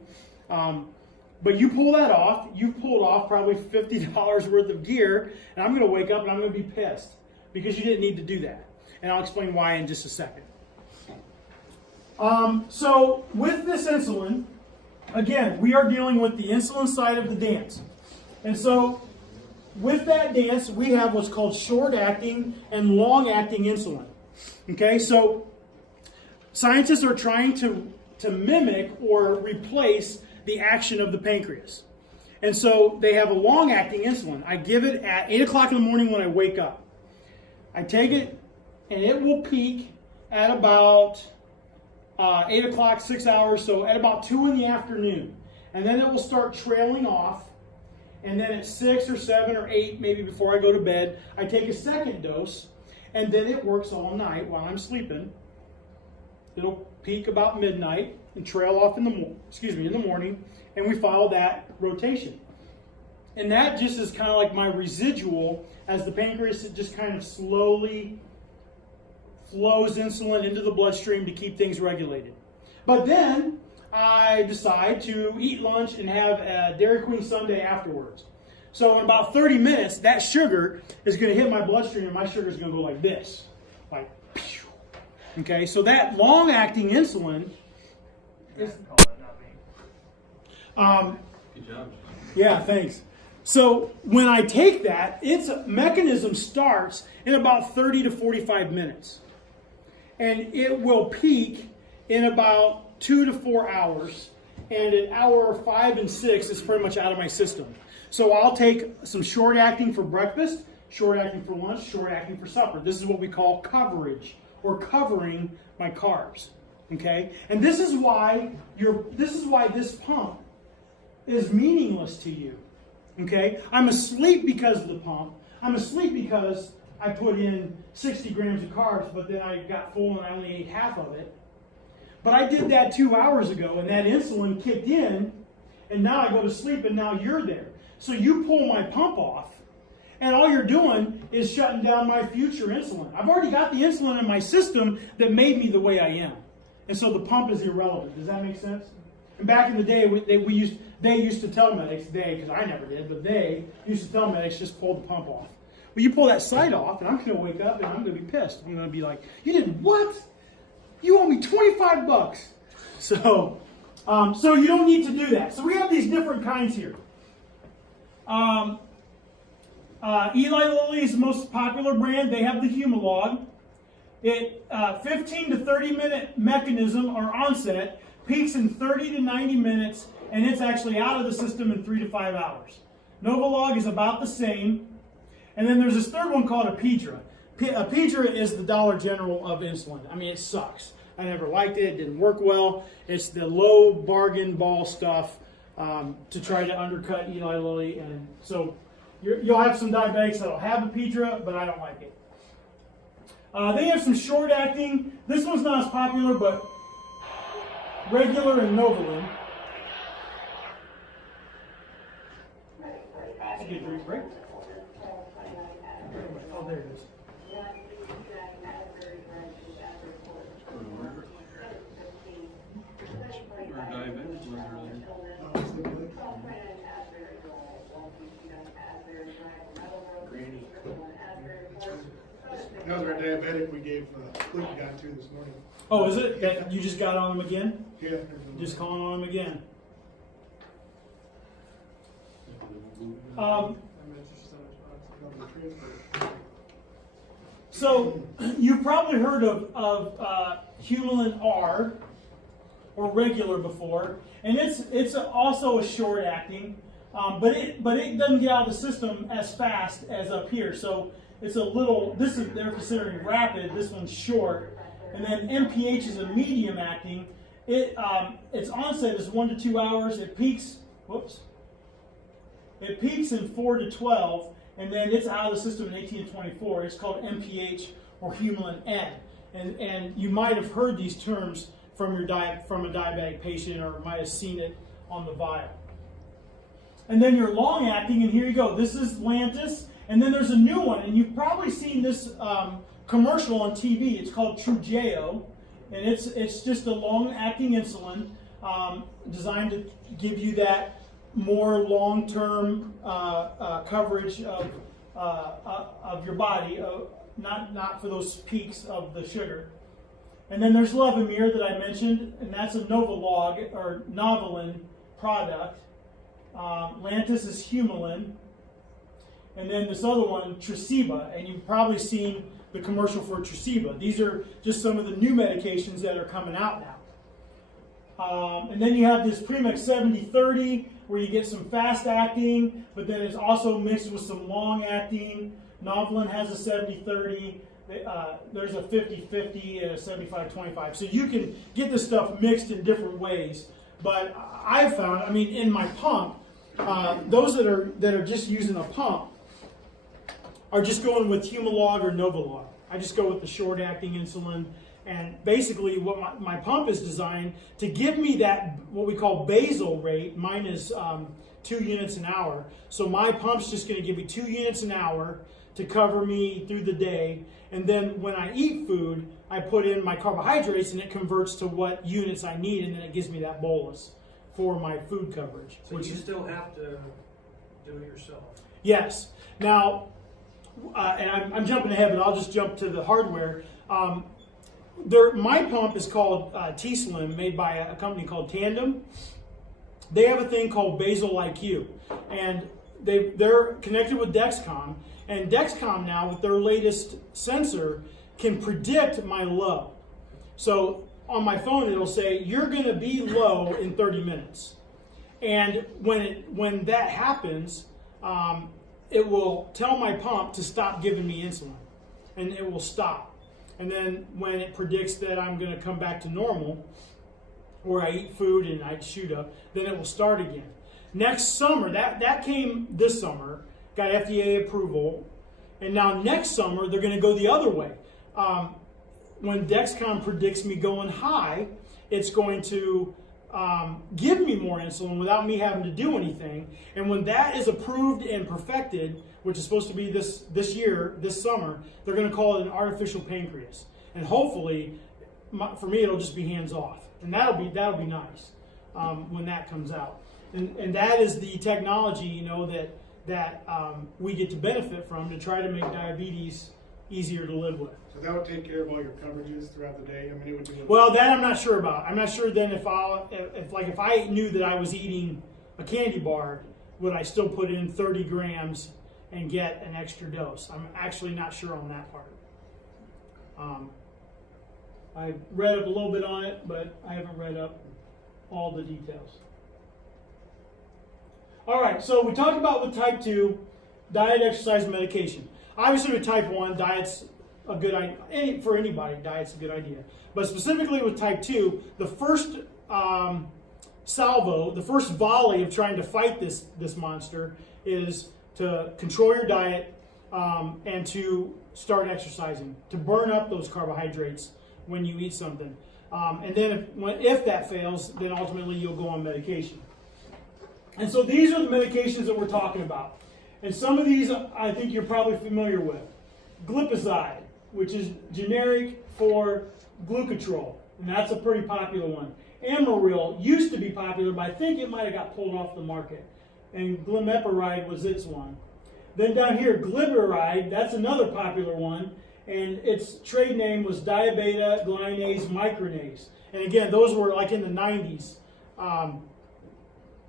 But you pull that off, you've pulled off probably $50 worth of gear, and I'm going to wake up and I'm going to be pissed because you didn't need to do that. And I'll explain why in just a second. So with this insulin, again, we are dealing with the insulin side of the dance. And so with that dance, we have what's called short-acting and long-acting insulin. Okay, so scientists are trying to mimic or replace the action of the pancreas. And so they have a long-acting insulin. I give it at 8 o'clock in the morning when I wake up. I take it, and it will peak at about 8 o'clock, 6 hours, so at about 2 in the afternoon. And then it will start trailing off. And then at 6 or 7 or 8, maybe before I go to bed, I take a second dose, and then it works all night while I'm sleeping. It'll peak about midnight and trail off in the morning, and we follow that rotation. And that just is kind of like my residual as the pancreas just kind of slowly flows insulin into the bloodstream to keep things regulated. But then I decide to eat lunch and have a Dairy Queen sundae afterwards. So in about 30 minutes, that sugar is going to hit my bloodstream, and my sugar is going to go like this. Like, pew. Okay, so that long-acting insulin is... Good job. Yeah, thanks. So when I take that, its mechanism starts in about 30 to 45 minutes. And it will peak in about 2 to 4 hours. And at hour 5 and 6, it's pretty much out of my system. So I'll take some short-acting for breakfast, short-acting for lunch, short-acting for supper. This is what we call coverage, or covering my carbs. Okay? And this is why this pump is meaningless to you. Okay? I'm asleep because of the pump. I'm asleep because I put in 60 grams of carbs, but then I got full and I only ate half of it. But I did that 2 hours ago, and that insulin kicked in, and now I go to sleep, and now you're there. So you pull my pump off, and all you're doing is shutting down my future insulin. I've already got the insulin in my system that made me the way I am. And so the pump is irrelevant. Does that make sense? And back in the day, they used to tell medics, because I never did, but they used to tell medics, just pull the pump off. Well, you pull that site off, and I'm going to wake up, and I'm going to be pissed. I'm going to be like, you did what? You owe me $25. So you don't need to do that. So we have these different kinds here. Eli Lilly is the most popular brand. They have the Humalog. It 15 to 30 minute mechanism or onset, peaks in 30 to 90 minutes, and it's actually out of the system in 3 to 5 hours. Novolog is about the same. And then there's this third one called Apidra. Apidra is the Dollar General of insulin. I mean, it sucks. I never liked it. It didn't work well. It's the low bargain ball stuff to try to undercut Eli Lilly. And so you'll have some diabetics that'll have Apidra, but I don't like it. They have some short acting. This one's not as popular, but Regular and Novolin. Let's get a drink break. Oh, there it is. That was our diabetic we gave Luke got to this morning. Oh, is it? That you just got on them again? Yeah. Just calling on them again. So you've probably heard of Humulin R or Regular before, and it's also a short acting, but it doesn't get out of the system as fast as up here. So it's a little. They're considering rapid. This one's short, and then MPH is a medium acting. Its onset is 1 to 2 hours. It peaks. It peaks in 4 to 12, and then it's out of the system in 18 to 24. It's called MPH or Humulin N. And you might have heard these terms from a diabetic patient, or might have seen it on the vial. And then your long acting, and here you go. This is Lantus, and then there's a new one, and you've probably seen this commercial on TV. It's called Trujeo, and it's just a long acting insulin designed to give you that more long-term coverage of your body, not for those peaks of the sugar. And then there's Levemir that I mentioned, and that's a Novolog or Novolin product. Lantus is Humulin. And then this other one, Tresiba, and you've probably seen the commercial for Tresiba. These are just some of the new medications that are coming out now. And then you have this Premix 7030, where you get some fast acting, but then it's also mixed with some long acting. Novolin has a 7030. There's a 50-50 and a 75-25. So you can get this stuff mixed in different ways. But I've found, I mean, in my pump, those that are just using a pump are just going with Humalog or Novolog. I just go with the short-acting insulin. And basically what my pump is designed to give me that, what we call basal rate. Mine is 2 units an hour. So my pump's just going to give me 2 units an hour to cover me through the day. And then when I eat food, I put in my carbohydrates and it converts to what units I need, and then it gives me that bolus for my food coverage. So you still have to do it yourself? Yes. Now, and I'm jumping ahead, but I'll just jump to the hardware. My pump is called T-Slim, made by a company called Tandem. They have a thing called Basal IQ, and they're connected with Dexcom, and Dexcom now, with their latest sensor, can predict my low. So on my phone, it'll say, you're going to be low in 30 minutes. And when that happens, it will tell my pump to stop giving me insulin, and it will stop. And then when it predicts that I'm going to come back to normal, or I eat food and I shoot up, then it will start again. Next summer, that came this summer, got FDA approval, and now next summer they're going to go the other way. When Dexcom predicts me going high, it's going to give me more insulin without me having to do anything. And when that is approved and perfected, which is supposed to be this year, this summer, they're going to call it an artificial pancreas. And hopefully, for me, it'll just be hands off. And that'll be nice when that comes out. And that is the technology, that we get to benefit from to try to make diabetes easier to live with. So that would take care of all your coverages throughout the day? I mean, it would do. Well, that I'm not sure about. I'm not sure then if I knew that I was eating a candy bar, would I still put in 30 grams and get an extra dose? I'm actually not sure on that part. I read up a little bit on it, but I haven't read up all the details. All right, so we talked about with type 2, diet, exercise, and medication. Obviously with type 1, diet's a good idea. For anybody, diet's a good idea. But specifically with type 2, the first salvo, the first volley of trying to fight this monster is to control your diet and to start exercising, to burn up those carbohydrates when you eat something. And then if that fails, then ultimately you'll go on medication. And so these are the medications that we're talking about. And some of these I think you're probably familiar with. Glipizide, which is generic for glucotrol, and that's a pretty popular one. Amaryl used to be popular, but I think it might have got pulled off the market. And glimepiride was its one. Then down here, glyburide, that's another popular one, and its trade name was diabeta glycinase micronase. And again, those were like in the 90s.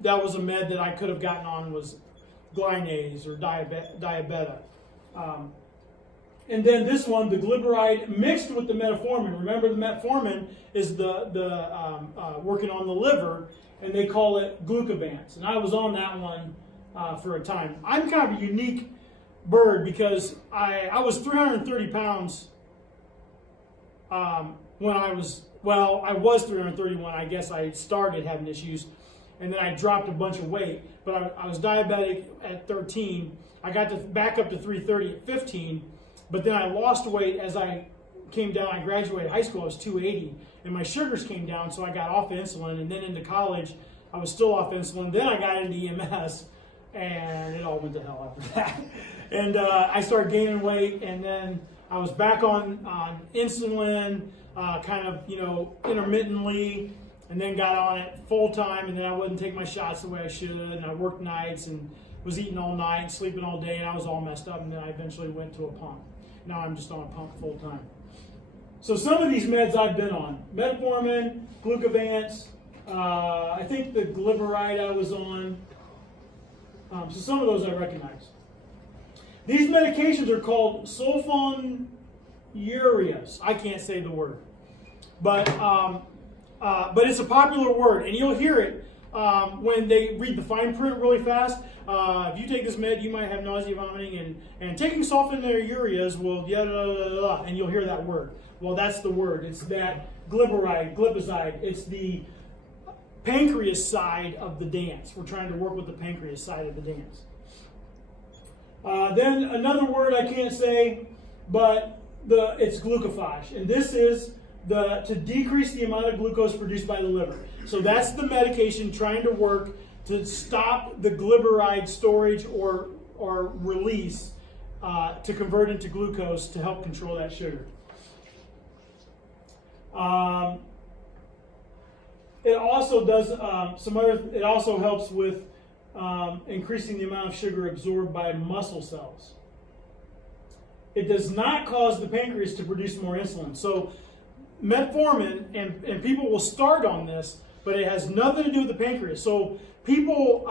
That was a med that I could have gotten on, was glycinase or diabeta. And then this one, the glyburide mixed with the metformin. Remember, the metformin is the working on the liver, and they call it glucovance. And I was on that one for a time. I'm kind of a unique bird because I was 330 pounds when I was 331. I guess I started having issues, and then I dropped a bunch of weight. But I was diabetic at 13. I got back up to 330 at 15. But then I lost weight as I came down. I graduated high school, I was 280, and my sugars came down, so I got off insulin. And then into college, I was still off insulin. Then I got into EMS, and it all went to hell after that. And I started gaining weight, and then I was back on insulin, kind of, intermittently, and then got on it full time, and then I wouldn't take my shots the way I should, and I worked nights and was eating all night, sleeping all day, and I was all messed up, and then I eventually went to a pump. Now I'm just on a pump full time. So some of these meds I've been on: metformin, glucovance, I think the glyburide I was on. So some of those I recognize. These medications are called sulfonylureas. I can't say the word, but it's a popular word, and you'll hear it when they read the fine print really fast. If you take this med, you might have nausea, vomiting, and taking sulfonylureas will and you'll hear that word. Well, that's the word. It's that glipizide. It's the pancreas side of the dance. We're trying to work with the pancreas side of the dance. Then another word I can't say, but it's glucophage, and this is to decrease the amount of glucose produced by the liver. So that's the medication trying to work to stop the glyburide storage or release to convert into glucose to help control that sugar. It also does it also helps with increasing the amount of sugar absorbed by muscle cells. It does not cause the pancreas to produce more insulin. So metformin, and people will start on this, but it has nothing to do with the pancreas. So people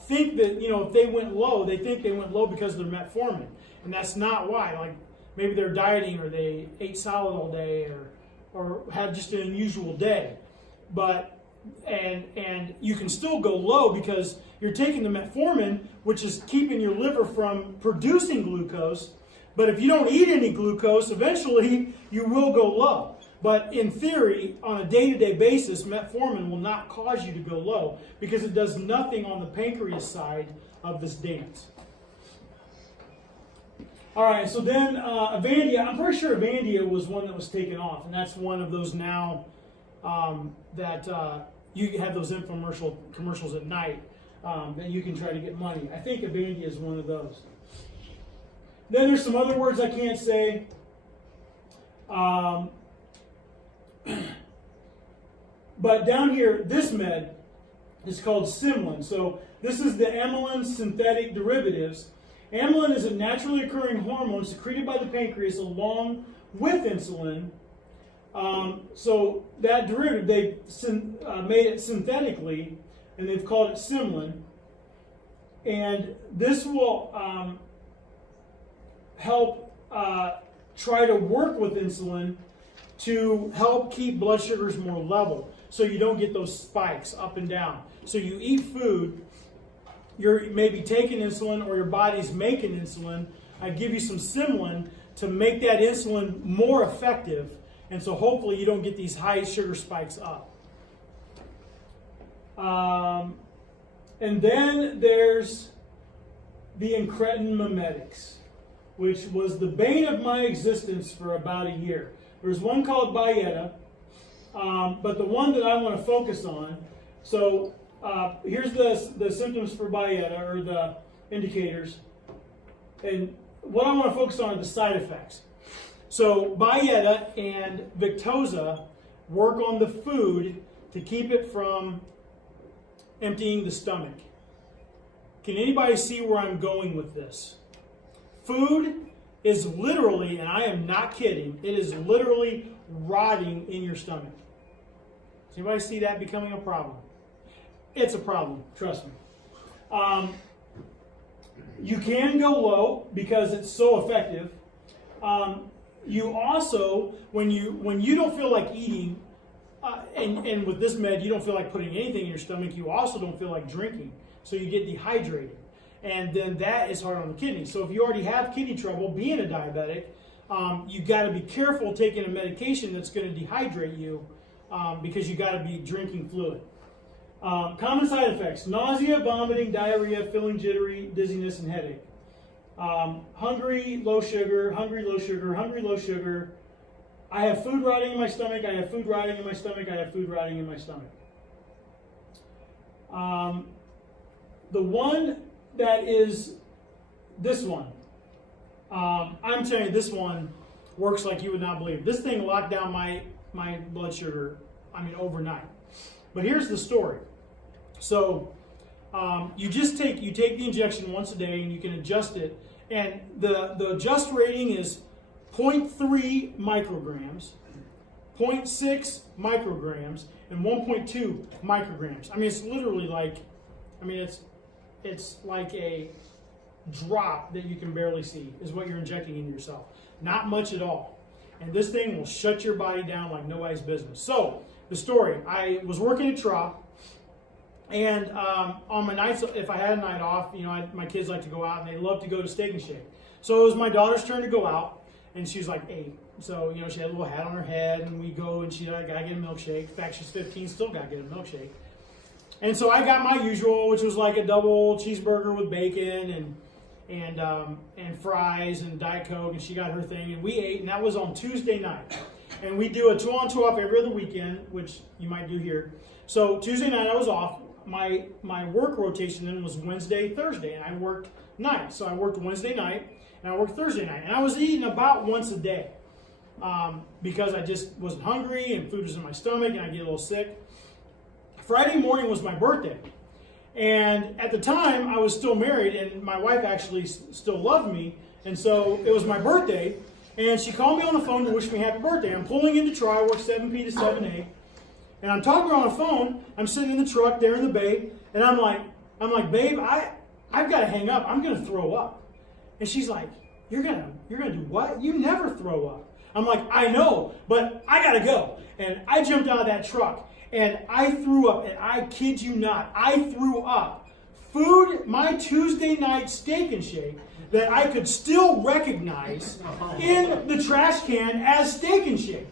think that, if they went low, they think they went low because of their metformin. And that's not why. Like maybe they're dieting, or they ate salad all day, or had just an unusual day. But and you can still go low because you're taking the metformin, which is keeping your liver from producing glucose. But if you don't eat any glucose, eventually you will go low. But in theory, on a day-to-day basis, metformin will not cause you to go low because it does nothing on the pancreas side of this dance. All right, so then Avandia, I'm pretty sure Avandia was one that was taken off, and that's one of those now that you have those commercials at night that you can try to get money. I think Avandia is one of those. Then there's some other words I can't say. But down here, this med is called Simlin. So this is the amylin synthetic derivatives. Amylin is a naturally occurring hormone secreted by the pancreas along with insulin. So that derivative, they've made it synthetically, and they've called it Simlin. And this will help try to work with insulin to help keep blood sugars more level, so you don't get those spikes up and down. So you eat food, you're maybe taking insulin, or your body's making insulin. I give you some Simlin to make that insulin more effective, and so hopefully you don't get these high sugar spikes up. And then there's the incretin mimetics, which was the bane of my existence for about a year. There's one called Byetta, but the one that I want to focus on, so here's the symptoms for Byetta, or the indicators, and what I want to focus on are the side effects. So Byetta and Victoza work on the food to keep it from emptying the stomach. Can anybody see where I'm going with this? Food is literally, and I am not kidding, it is literally rotting in your stomach. Does anybody see that becoming a problem? It's a problem, trust me. You can go low because it's so effective. You also, when you don't feel like eating, and with this med, you don't feel like putting anything in your stomach, you also don't feel like drinking. So you get dehydrated. And then that is hard on the kidneys. So if you already have kidney trouble, being a diabetic, you've got to be careful taking a medication that's going to dehydrate you because you got to be drinking fluid. Common side effects: nausea, vomiting, diarrhea, feeling jittery, dizziness, and headache. Hungry, low sugar, hungry, low sugar, hungry, low sugar. I have food rotting in my stomach, I have food rotting in my stomach, I have food rotting in my stomach. The one that is this one. I'm telling you, this one works like you would not believe. This thing locked down my blood sugar, overnight. But here's the story. So you take the injection once a day, and you can adjust it. And the adjust rating is 0.3 micrograms, 0.6 micrograms, and 1.2 micrograms. It's literally like, it's like a drop that you can barely see is what you're injecting into yourself. Not much at all. And this thing will shut your body down like nobody's business. So, the story. I was working at Trop, and on my nights, if I had a night off, my kids like to go out, and they love to go to Steak and Shake. So it was my daughter's turn to go out, and she was like 8. So, she had a little hat on her head, and we go, and she's like, I get a milkshake. In fact, she's 15, still got to get a milkshake. And so I got my usual, which was like a double cheeseburger with bacon and fries and Diet Coke, and she got her thing, and we ate, and that was on Tuesday night. And we do a 2 on 2 off every other weekend, which you might do here. So Tuesday night I was off. My work rotation then was Wednesday, Thursday, and I worked nights. So I worked Wednesday night and I worked Thursday night. And I was eating about once a day because I just wasn't hungry and food was in my stomach and I get a little sick. Friday morning was my birthday. And at the time, I was still married, and my wife actually still loved me. And so it was my birthday, and she called me on the phone to wish me happy birthday. I'm pulling into Troy, I work 7P to 7A, and I'm talking to her on the phone. I'm sitting in the truck there in the bay, and I'm like, babe, I've got to hang up. I'm going to throw up. And she's like, you're gonna do what? You never throw up. I'm like, I know, but I got to go. And I jumped out of that truck. And I threw up, and I kid you not, I threw up food, my Tuesday night steak and shake, that I could still recognize in the trash can as steak and shake.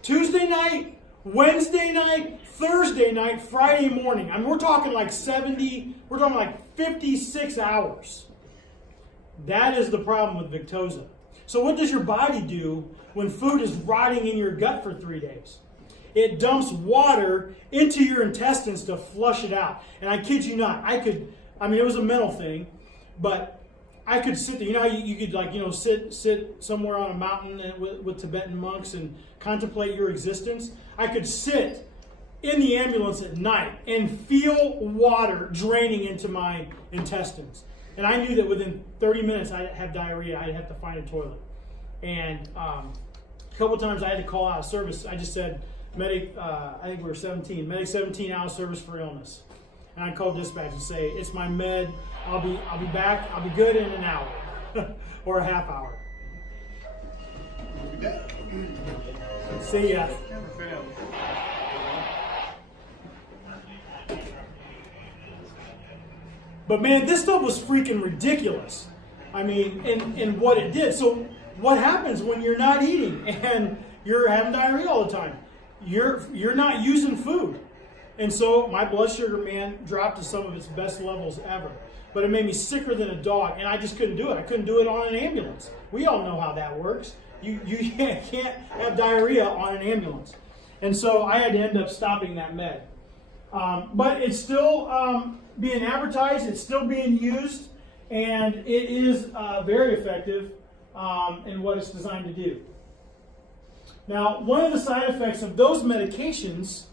Tuesday night, Wednesday night, Thursday night, Friday morning. I mean, we're talking like 56 hours. That is the problem with Victoza. So what does your body do when food is rotting in your gut for 3 days? It dumps water into your intestines to flush it out. And I kid you not, it was a mental thing, but I could sit there. You know how you could sit somewhere on a mountain with Tibetan monks and contemplate your existence? I could sit in the ambulance at night and feel water draining into my intestines. And I knew that within 30 minutes I'd have diarrhea. I'd have to find a toilet. And a couple times I had to call out of service. I just said, medic, I think we were 17. Medic 17 out of service for illness. And I called dispatch and say, it's my med. I'll be back. I'll be good in an hour or a half hour. See ya. But man, this stuff was freaking ridiculous. I mean, in what it did. So what happens when you're not eating and you're having diarrhea all the time? You're not using food. And so my blood sugar, man, dropped to some of its best levels ever. But it made me sicker than a dog, and I just couldn't do it. I couldn't do it on an ambulance. We all know how that works. You can't have diarrhea on an ambulance. And so I had to end up stopping that med. But it's still being advertised. It's still being used. And it is very effective in what it's designed to do. Now, one of the side effects of those medications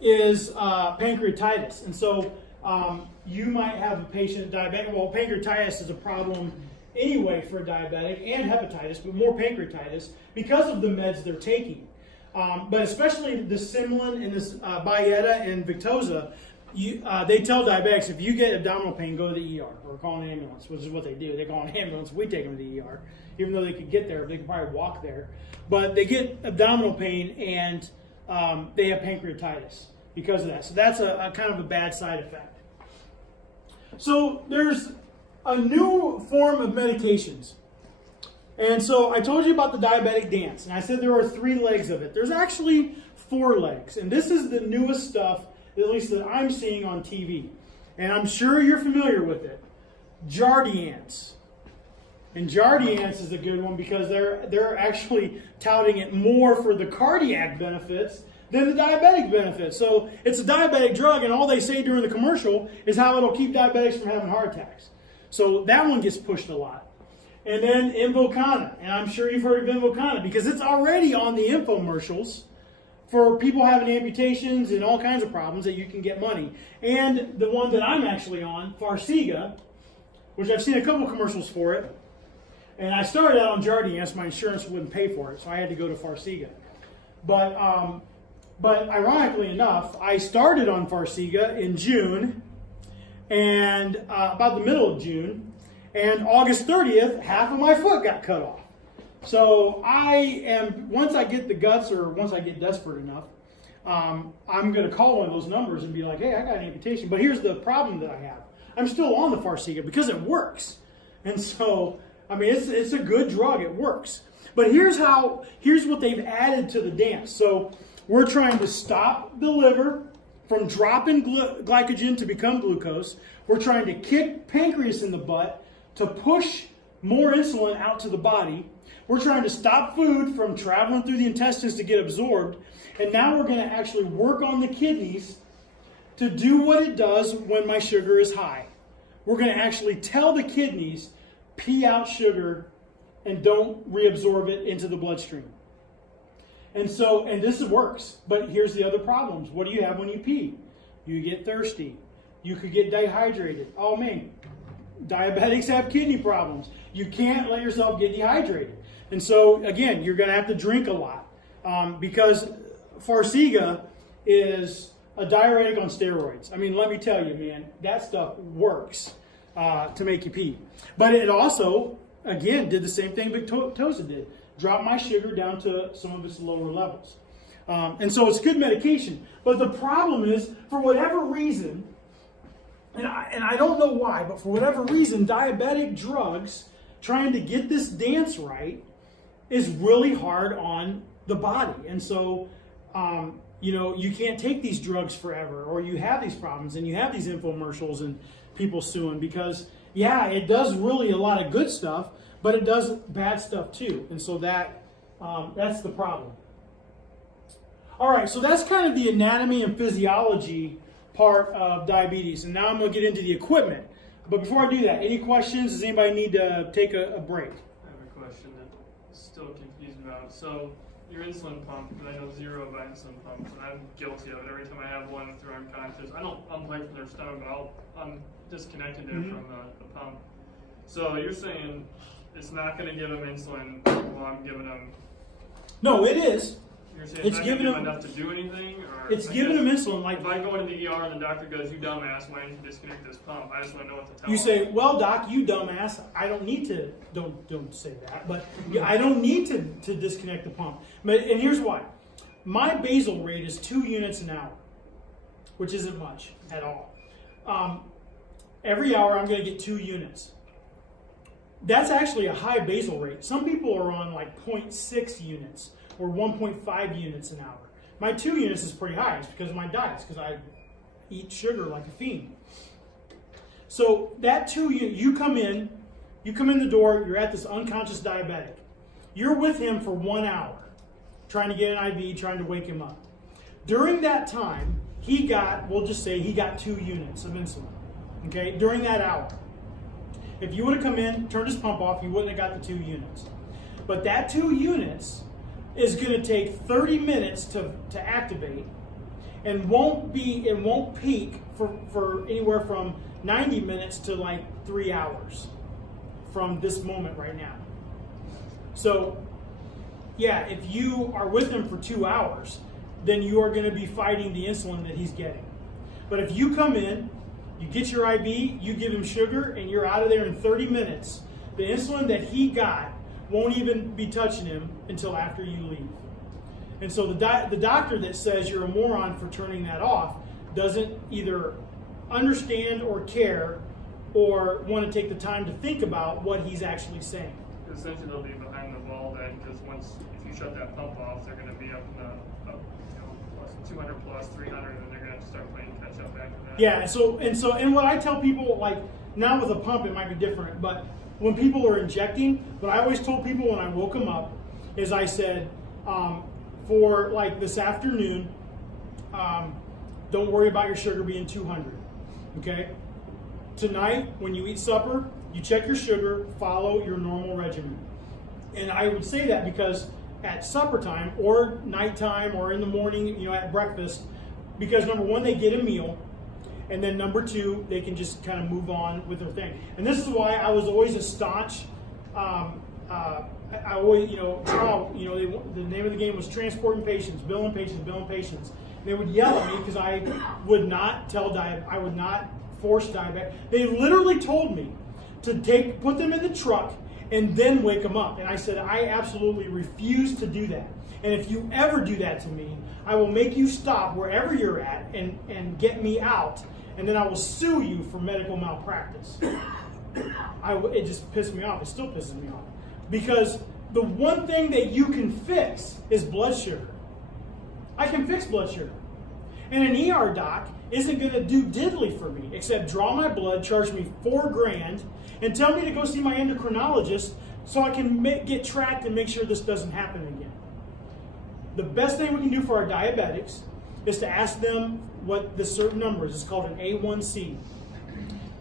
is pancreatitis. And so you might have a patient diabetic. Well, pancreatitis is a problem anyway for a diabetic, and hepatitis, but more pancreatitis because of the meds they're taking. But especially the Simlin and this Byetta and Victoza, they tell diabetics, if you get abdominal pain, go to the ER or call an ambulance, which is what they do. They call an ambulance. We take them to the ER, even though they could get there. They could probably walk there. But they get abdominal pain and they have pancreatitis because of that. So that's a kind of a bad side effect. So there's a new form of medications. And so I told you about the diabetic dance, and I said there are 3 legs of it. There's actually 4 legs, and this is the newest stuff, at least that I'm seeing on TV. And I'm sure you're familiar with it. Jardiance. And Jardiance is a good one because they're actually touting it more for the cardiac benefits than the diabetic benefits. So it's a diabetic drug, and all they say during the commercial is how it'll keep diabetics from having heart attacks. So that one gets pushed a lot. And then Invokana, and I'm sure you've heard of Invokana because it's already on the infomercials for people having amputations and all kinds of problems that you can get money. And the one that I'm actually on, Farxiga, which I've seen a couple commercials for it. And I started out on Jardiance, my insurance wouldn't pay for it, so I had to go to Farxiga. But ironically enough, I started on Farxiga in June, and about the middle of June, and August 30th, half of my foot got cut off. So once I get the guts, or once I get desperate enough, I'm going to call one of those numbers and be like, hey, I got an amputation. But here's the problem that I have. I'm still on the Farxiga because it works. And so, I mean, it's a good drug. It works. But here's what they've added to the dance. So we're trying to stop the liver from dropping glycogen to become glucose. We're trying to kick pancreas in the butt to push more insulin out to the body. We're trying to stop food from traveling through the intestines to get absorbed. And now we're going to actually work on the kidneys to do what it does when my sugar is high, we're going to actually tell the kidneys, pee out sugar and don't reabsorb it into the bloodstream. And so, and this works, but here's the other problems. What do you have when you pee? You get thirsty. You could get dehydrated. Oh man, diabetics have kidney problems. You can't let yourself get dehydrated. And so, again, you're going to have to drink a lot because Farxiga is a diuretic on steroids. I mean, let me tell you, man, that stuff works to make you pee. But it also, again, did the same thing Victoza did. Dropped my sugar down to some of its lower levels. And so it's good medication. But the problem is, for whatever reason, and I don't know why, but for whatever reason, diabetic drugs, trying to get this dance right, is really hard on the body. And so, you can't take these drugs forever, or you have these problems, and you have these infomercials and people suing because, yeah, it does really a lot of good stuff, but it does bad stuff too. And so that's the problem. All right, so that's kind of the anatomy and physiology part of diabetes. And now I'm going to get into the equipment. But before I do that, any questions? Does anybody need to take a break? I have a question that I'm still confused about. So your insulin pump, and I know zero about insulin pumps, and I'm guilty of it. Every time I have one, if they're unconscious, I don't unplug from their stomach, but I'm disconnected there from the pump. So you're saying it's not going to give them insulin while I'm giving them... No, it is. You're saying It's it's not giving giving them them- enough to do anything? Or It's giving them insulin. Like if I go into the ER and the doctor goes, "You dumbass, why didn't you disconnect this pump?" I just want to know what to tell you them. say, well, doc, you dumbass, I don't need to, don't say that, but I don't need to disconnect the pump. And here's why. My basal rate is 2 units an hour, which isn't much at all. Every hour I'm going to get 2 units. That's actually a high basal rate. Some people are on like 0.6 units or 1.5 units an hour. My 2 units is pretty high. It's because of my diet. It's because I eat sugar like a fiend. So that 2 units, you come in the door, you're at this unconscious diabetic. You're with him for 1 hour, trying to get an IV, trying to wake him up. During that time, we'll just say he got 2 units of insulin, okay, during that hour. If you would have come in, turned his pump off, you wouldn't have got the 2 units. But that 2 units is going to take 30 minutes to activate and won't peak for anywhere from 90 minutes to like 3 hours from this moment right now. So, yeah, if you are with him for 2 hours, then you are going to be fighting the insulin that he's getting. But if you come in, you get your IV, you give him sugar, and you're out of there in 30 minutes, the insulin that he got won't even be touching him until after you leave. And so the doctor that says you're a moron for turning that off doesn't either understand or care or want to take the time to think about what he's actually saying. Essentially, they'll be behind the ball then, because if you shut that pump off, they're going to be up in the plus 200 plus 300, and they're going to have to start playing catch up after that. Yeah, and what I tell people, like now with a pump, it might be different, but when people are injecting, what I always told people when I woke them up is I said, for like this afternoon, don't worry about your sugar being 200, okay? Tonight, when you eat supper, you check your sugar, follow your normal regimen. And I would say that because at supper time or nighttime or in the morning, at breakfast, because number one, they get a meal, and then number two, they can just kind of move on with their thing. And this is why I was always a staunch, I always, trial, the name of the game was transporting patients, billing patients. They would yell at me because I would not force diabetic. They literally told me to put them in the truck and then wake them up. And I said, I absolutely refuse to do that. And if you ever do that to me, I will make you stop wherever you're at and get me out, and then I will sue you for medical malpractice. It just pissed me off. It still pisses me off. Because the one thing that you can fix is blood sugar. I can fix blood sugar. And an ER doc isn't going to do diddly for me except draw my blood, charge me $4,000, and tell me to go see my endocrinologist so I can get tracked and make sure this doesn't happen again. The best thing we can do for our diabetics is to ask them what the certain number is. It's called an A1C.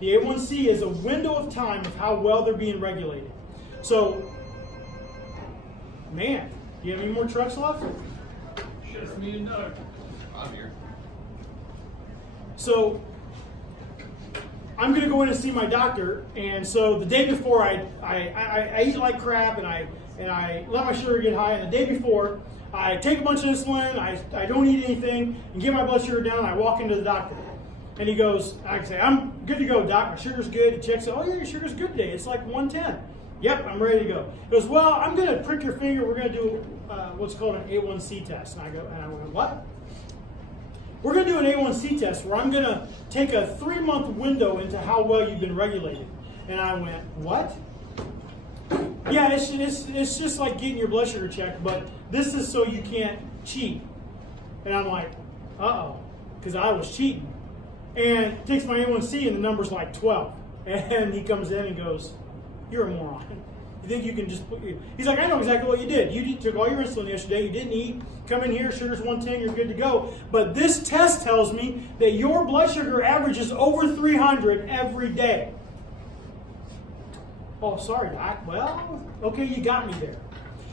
The A1C is a window of time of how well they're being regulated. So, man, do you have any more trucks left? Just me and Doug. I'm here. So, I'm going to go in and see my doctor, and so the day before I eat like crap and I let my sugar get high, and the day before I take a bunch of insulin, I don't eat anything, and get my blood sugar down, and I walk into the doctor. And he goes, I say, I'm good to go, doc, my sugar's good. He checks it, oh yeah, your sugar's good today, it's like 110. Yep, I'm ready to go. He goes, well, I'm going to prick your finger, we're going to do what's called an A1C test. And I went, what? We're going to do an A1C test where I'm going to take a 3-month window into how well you've been regulated. And I went, what? Yeah, it's just like getting your blood sugar checked, but this is so you can't cheat. And I'm like, uh-oh, because I was cheating. And takes my A1C and the number's like 12. And he comes in and goes, you're a moron. You think you can just put your... He's like, I know exactly what you did. You took all your insulin yesterday, you didn't eat, come in here, sugar's 110, you're good to go. But this test tells me that your blood sugar averages over 300 every day. Oh, sorry, doc. Well, okay, you got me there.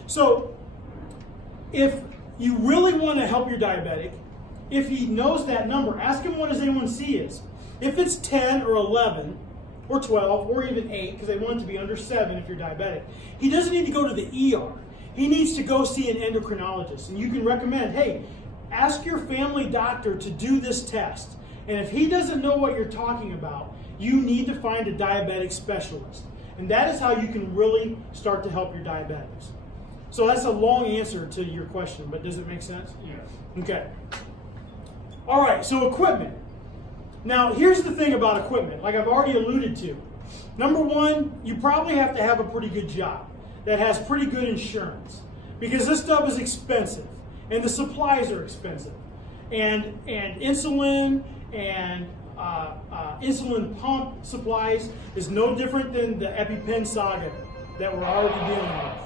So, if you really want to help your diabetic, if he knows that number, ask him what his A1C is. If it's 10 or 11 or 12 or even 8, because they want it to be under 7 if you're diabetic, he doesn't need to go to the ER. He needs to go see an endocrinologist. And you can recommend, hey, ask your family doctor to do this test. And if he doesn't know what you're talking about, you need to find a diabetic specialist. And that is how you can really start to help your diabetics. So that's a long answer to your question, but does it make sense? Yeah. Okay. All right, so equipment. Now, here's the thing about equipment, like I've already alluded to. Number one, you probably have to have a pretty good job that has pretty good insurance, because this stuff is expensive, and the supplies are expensive. And insulin and insulin pump supplies is no different than the EpiPen saga that we're already dealing with.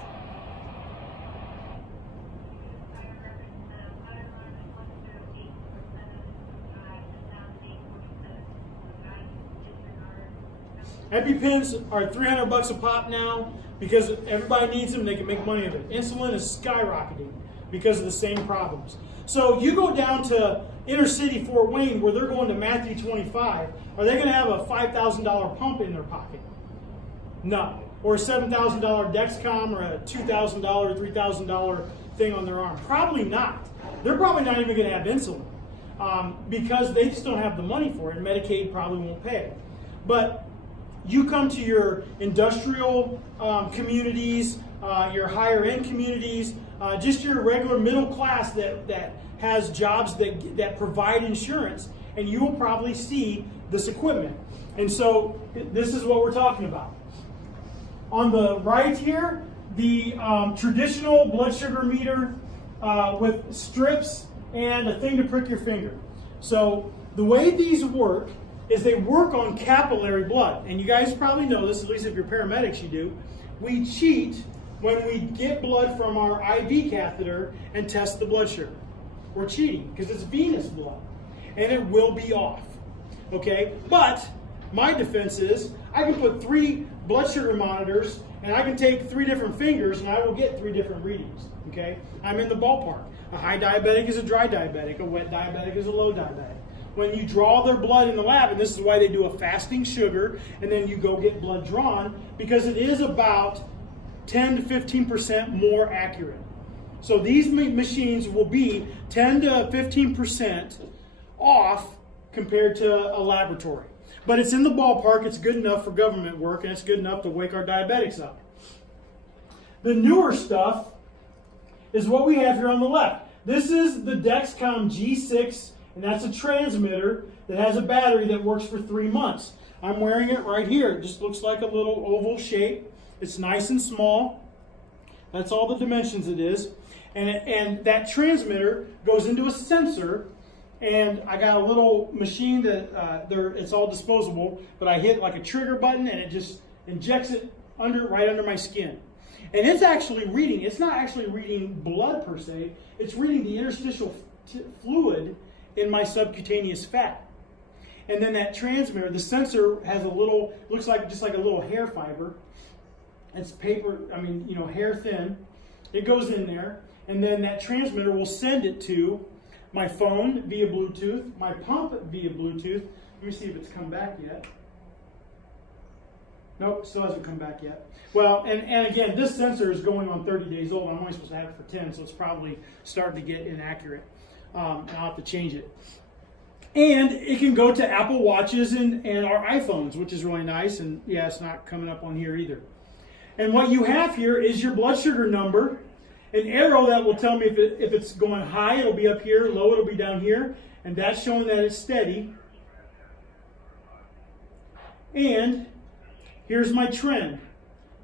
EpiPens are $300 a pop now because everybody needs them. They can make money of it. Insulin is skyrocketing because of the same problems. So you go down to inner city Fort Wayne where they're going to Matthew 25. Are they going to have a $5,000 pump in their pocket? No. Or a $7,000 Dexcom or a $2,000, $3,000 thing on their arm? Probably not. They're probably not even going to have insulin because they just don't have the money for it, and Medicaid probably won't pay. But you come to your industrial communities, your higher end communities, just your regular middle class that has jobs that provide insurance, and you will probably see this equipment. And so this is what we're talking about. On the right here, the traditional blood sugar meter with strips and a thing to prick your finger. So the way these work is they work on capillary blood. And you guys probably know this, at least if you're paramedics you do. We cheat when we get blood from our IV catheter and test the blood sugar. We're cheating because it's venous blood and it will be off. Okay? But my defense is I can put 3 blood sugar monitors and I can take 3 different fingers and I will get 3 different readings. Okay? I'm in the ballpark. A high diabetic is a dry diabetic. A wet diabetic is a low diabetic. When you draw their blood in the lab, and this is why they do a fasting sugar, and then you go get blood drawn, because it is about 10 to 15% more accurate. So these machines will be 10 to 15% off compared to a laboratory. But it's in the ballpark, it's good enough for government work, and it's good enough to wake our diabetics up. The newer stuff is what we have here on the left. This is the Dexcom G6, and that's a transmitter that has a battery that works for 3 months. I'm wearing it right here. It just looks like a little oval shape. It's nice and small. That's all the dimensions it is. And that transmitter goes into a sensor, and I got a little machine that it's all disposable, but I hit like a trigger button and it just injects it right under my skin. And it's actually reading, it's not actually reading blood per se, it's reading the interstitial fluid in my subcutaneous fat. and then that transmitter, the sensor has a little, looks like just like a little hair fiber. It's paper, hair thin. It goes in there, and then that transmitter will send it to my phone via Bluetooth, my pump via Bluetooth. Let me see if it's come back yet. Nope, still hasn't come back yet. Well, and again, this sensor is going on 30 days old. I'm only supposed to have it for 10, so it's probably starting to get inaccurate. And I'll have to change it. And it can go to Apple Watches and our iPhones, which is really nice. And yeah, it's not coming up on here either. And what you have here is your blood sugar number, an arrow that will tell me if it's going high, it'll be up here, low, it'll be down here. And that's showing that it's steady. And here's my trend.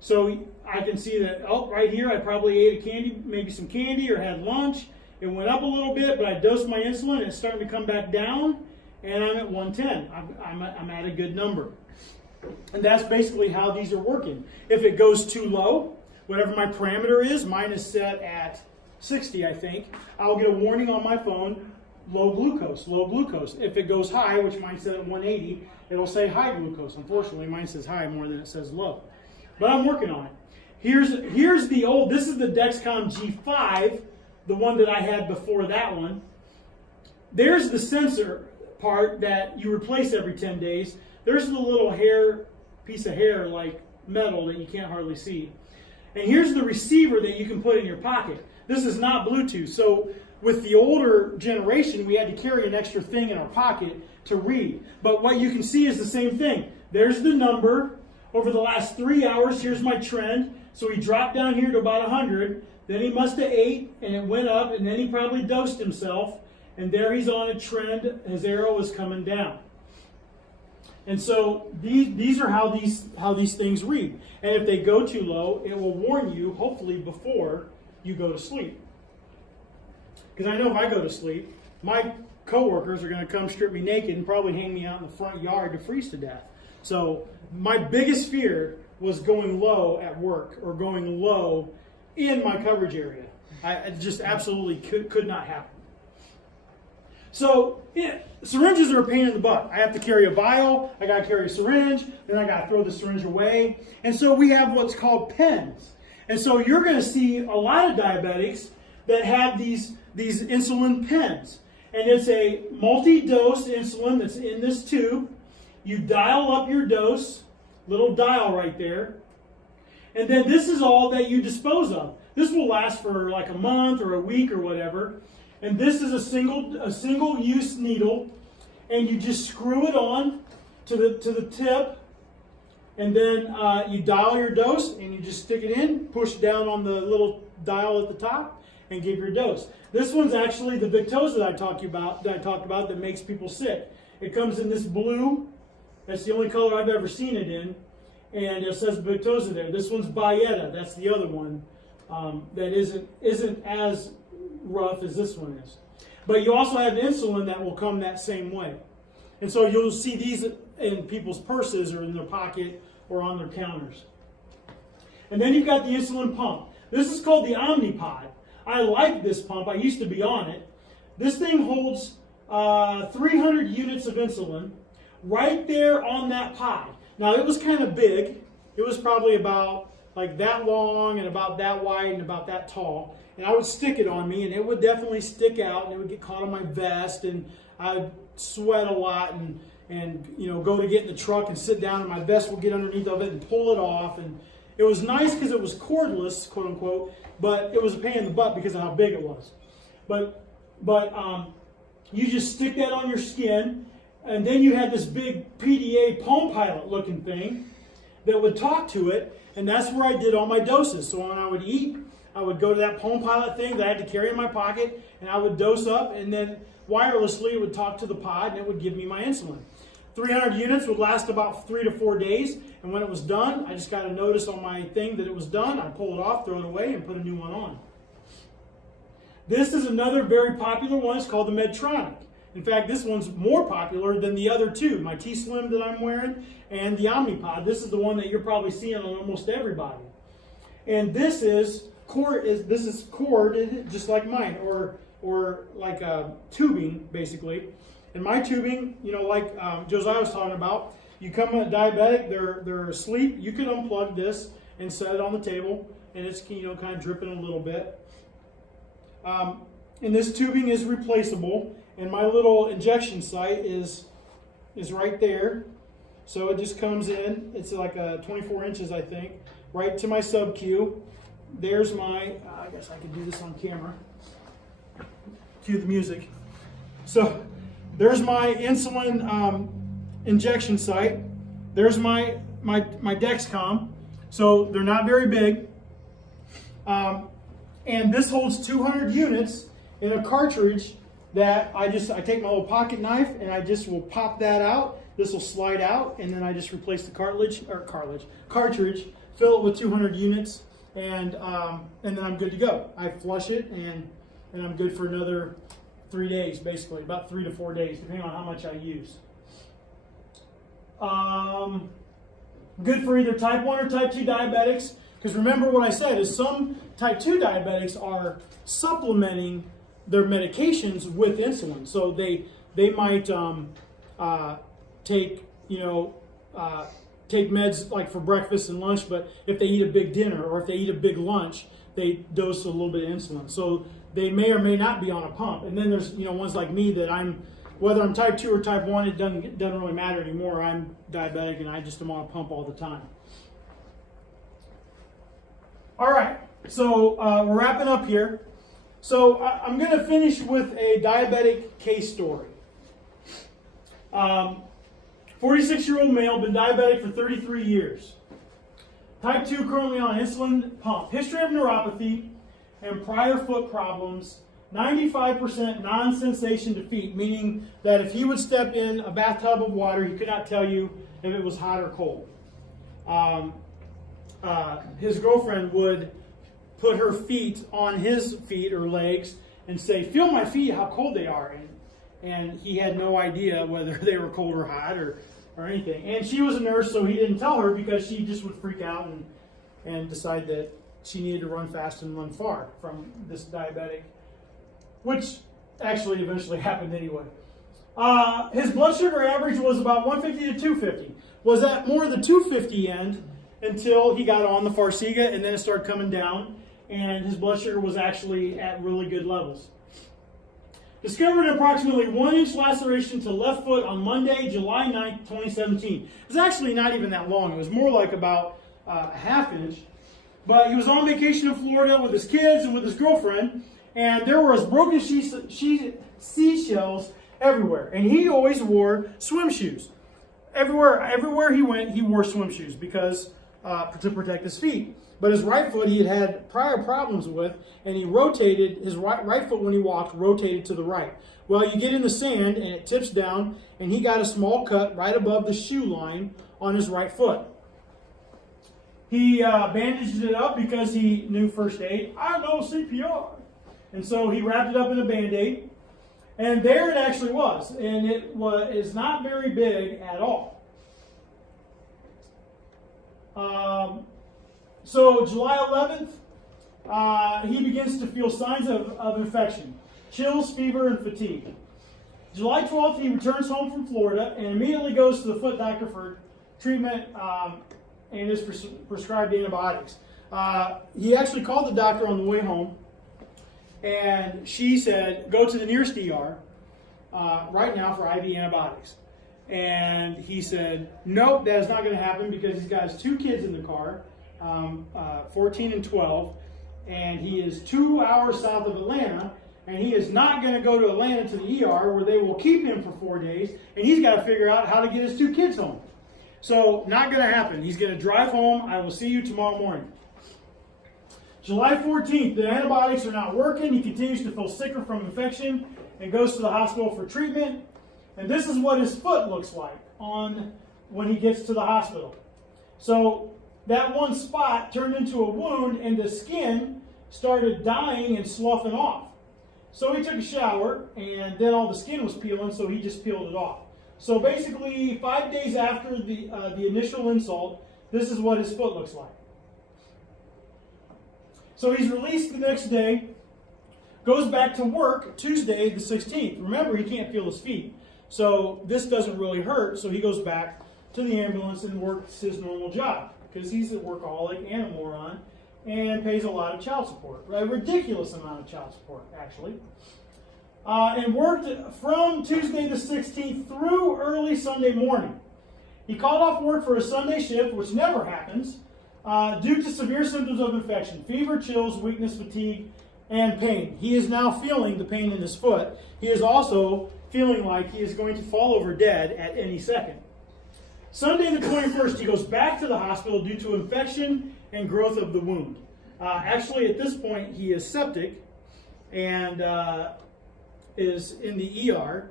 So I can see that, right here, I probably ate maybe some candy or had lunch. It went up a little bit, but I dosed my insulin and it's starting to come back down, and I'm at 110. I'm at a good number. And that's basically how these are working. If it goes too low, whatever my parameter is, mine is set at 60, I think, I'll get a warning on my phone, low glucose, low glucose. If it goes high, which mine's set at 180, it'll say high glucose. Unfortunately, mine says high more than it says low. But I'm working on it. Here's the old, this is the Dexcom G5, the one that I had before that one. There's the sensor part that you replace every 10 days. There's the little piece of hair like metal that you can't hardly see. And here's the receiver that you can put in your pocket. This is not Bluetooth. So with the older generation, we had to carry an extra thing in our pocket to read. But what you can see is the same thing. There's the number. Over the last 3 hours, here's my trend. So he dropped down here to about 100. Then he must have ate, and it went up, and then he probably dosed himself. And there he's on a trend. His arrow is coming down. And so these are how these things read. And if they go too low, it will warn you, hopefully, before you go to sleep. Because I know if I go to sleep, my coworkers are going to come strip me naked and probably hang me out in the front yard to freeze to death. So my biggest fear was going low at work or going low in my coverage area. I just absolutely could not happen. So syringes are a pain in the butt. I have to carry a vial, I got to carry a syringe, then I got to throw the syringe away. And so we have what's called pens. And so you're going to see a lot of diabetics that have these insulin pens. And it's a multi-dose insulin that's in this tube. You dial up your dose, little dial right there. And then this is all that you dispose of. This will last for like a month or a week or whatever. And this is a single-use needle. And you just screw it on to the tip. And then you dial your dose and you just stick it in, push down on the little dial at the top, and give your dose. This one's actually the Victoza that I talked about that makes people sick. It comes in this blue. That's the only color I've ever seen it in. And it says Victoza there. This one's Byetta. That's the other one that isn't as rough as this one is. But you also have insulin that will come that same way. And so you'll see these in people's purses or in their pocket or on their counters. And then you've got the insulin pump. This is called the Omnipod. I like this pump. I used to be on it. This thing holds 300 units of insulin right there on that pod. Now, it was kind of big. It was probably about like that long and about that wide and about that tall. And I would stick it on me, and it would definitely stick out, and it would get caught on my vest, and I'd sweat a lot and go to get in the truck and sit down, and my vest would get underneath of it and pull it off. And it was nice because it was cordless, quote unquote, but it was a pain in the butt because of how big it was. But you just stick that on your skin, and then you had this big PDA Palm Pilot looking thing that would talk to it, and that's where I did all my doses. So when I would eat, I would go to that Palm Pilot thing that I had to carry in my pocket, and I would dose up, and then wirelessly it would talk to the pod, and it would give me my insulin. 300 units would last about 3 to 4 days, and when it was done, I just got a notice on my thing that it was done. I pull it off, throw it away, and put a new one on. This is another very popular one. It's called the Medtronic. In fact, this one's more popular than the other two, my T-Slim that I'm wearing and the Omnipod. This is the one that you're probably seeing on almost everybody. And this is corded just like mine, or like a tubing, basically. In my tubing, you know, like Josiah was talking about, you come in a diabetic, they're asleep, you can unplug this and set it on the table, and it's, you know, kind of dripping a little bit. And this tubing is replaceable, and my little injection site is right there. So it just comes in, it's like 24 inches, I think, right to my sub-Q. There's my, I guess I can do this on camera. Cue the music. So there's my insulin injection site. There's my Dexcom. So they're not very big. And this holds 200 units in a cartridge that I take my little pocket knife and I just will pop that out. This will slide out, and then I just replace the cartridge, fill it with 200 units, and then I'm good to go. I flush it, and I'm good for another 3 days, basically, about 3 to 4 days, depending on how much I use. Good for either type 1 or type 2 diabetics, because remember what I said is some type 2 diabetics are supplementing their medications with insulin. So they might take meds like for breakfast and lunch, but if they eat a big dinner or if they eat a big lunch, they dose a little bit of insulin. So they may or may not be on a pump. And then there's, you know, ones like me that whether I'm type 2 or type 1, it doesn't really matter anymore. I'm diabetic and I just am on a pump all the time. All right, so we're wrapping up here. So I'm going to finish with a diabetic case story. 46-year-old male, been diabetic for 33 years. Type 2, currently on insulin pump. History of neuropathy and prior foot problems. 95% non-sensation to feet, meaning that if he would step in a bathtub of water, he could not tell you if it was hot or cold. His girlfriend would put her feet on his feet or legs and say, "Feel my feet, how cold they are." And he had no idea whether they were cold or hot or anything. And she was a nurse, so he didn't tell her because she just would freak out and decide that she needed to run fast and run far from this diabetic, which actually eventually happened anyway. His blood sugar average was about 150 to 250. Was at more the 250 end until he got on the Farxiga, and then it started coming down, and his blood sugar was actually at really good levels. Discovered an approximately 1-inch laceration to left foot on Monday, July 9th, 2017. It was actually not even that long. It was more like about a half inch. But he was on vacation in Florida with his kids and with his girlfriend, and there was broken seashells everywhere. And he always wore swim shoes. Everywhere he went, he wore swim shoes because to protect his feet. But his right foot he had prior problems with, and he rotated, his right foot when he walked, rotated to the right. Well, you get in the sand, and it tips down, and he got a small cut right above the shoe line on his right foot. He bandaged it up because he knew first aid. I know CPR. And so he wrapped it up in a Band-Aid, and there it actually was. And is not very big at all. So July 11th, he begins to feel signs of infection, chills, fever, and fatigue. July 12th, he returns home from Florida and immediately goes to the foot doctor for treatment and is prescribed antibiotics. He actually called the doctor on the way home, and she said, "Go to the nearest ER right now for IV antibiotics." And he said, "Nope, that is not going to happen because he's got his 2 kids in the car, 14 and 12, and he is 2 hours south of Atlanta, and he is not going to go to Atlanta to the ER where they will keep him for 4 days, and he's got to figure out how to get his 2 kids home. So, not going to happen. He's going to drive home. I will see you tomorrow morning." July 14th, the antibiotics are not working. He continues to feel sicker from infection and goes to the hospital for treatment. And this is what his foot looks like when he gets to the hospital. So that one spot turned into a wound, and the skin started dying and sloughing off. So he took a shower, and then all the skin was peeling, so he just peeled it off. So basically, 5 days after the initial insult, this is what his foot looks like. So he's released the next day, goes back to work Tuesday the 16th. Remember, he can't feel his feet. So this doesn't really hurt. So he goes back to the ambulance and works his normal job because he's a workaholic and a moron and pays a lot of child support, a ridiculous amount of child support, actually. And worked from Tuesday the 16th through early Sunday morning. He called off work for a Sunday shift, which never happens, due to severe symptoms of infection, fever, chills, weakness, fatigue, and pain. He is now feeling the pain in his foot. He is also feeling like he is going to fall over dead at any second. Sunday the 21st, he goes back to the hospital due to infection and growth of the wound. Actually, at this point, he is septic and is in the ER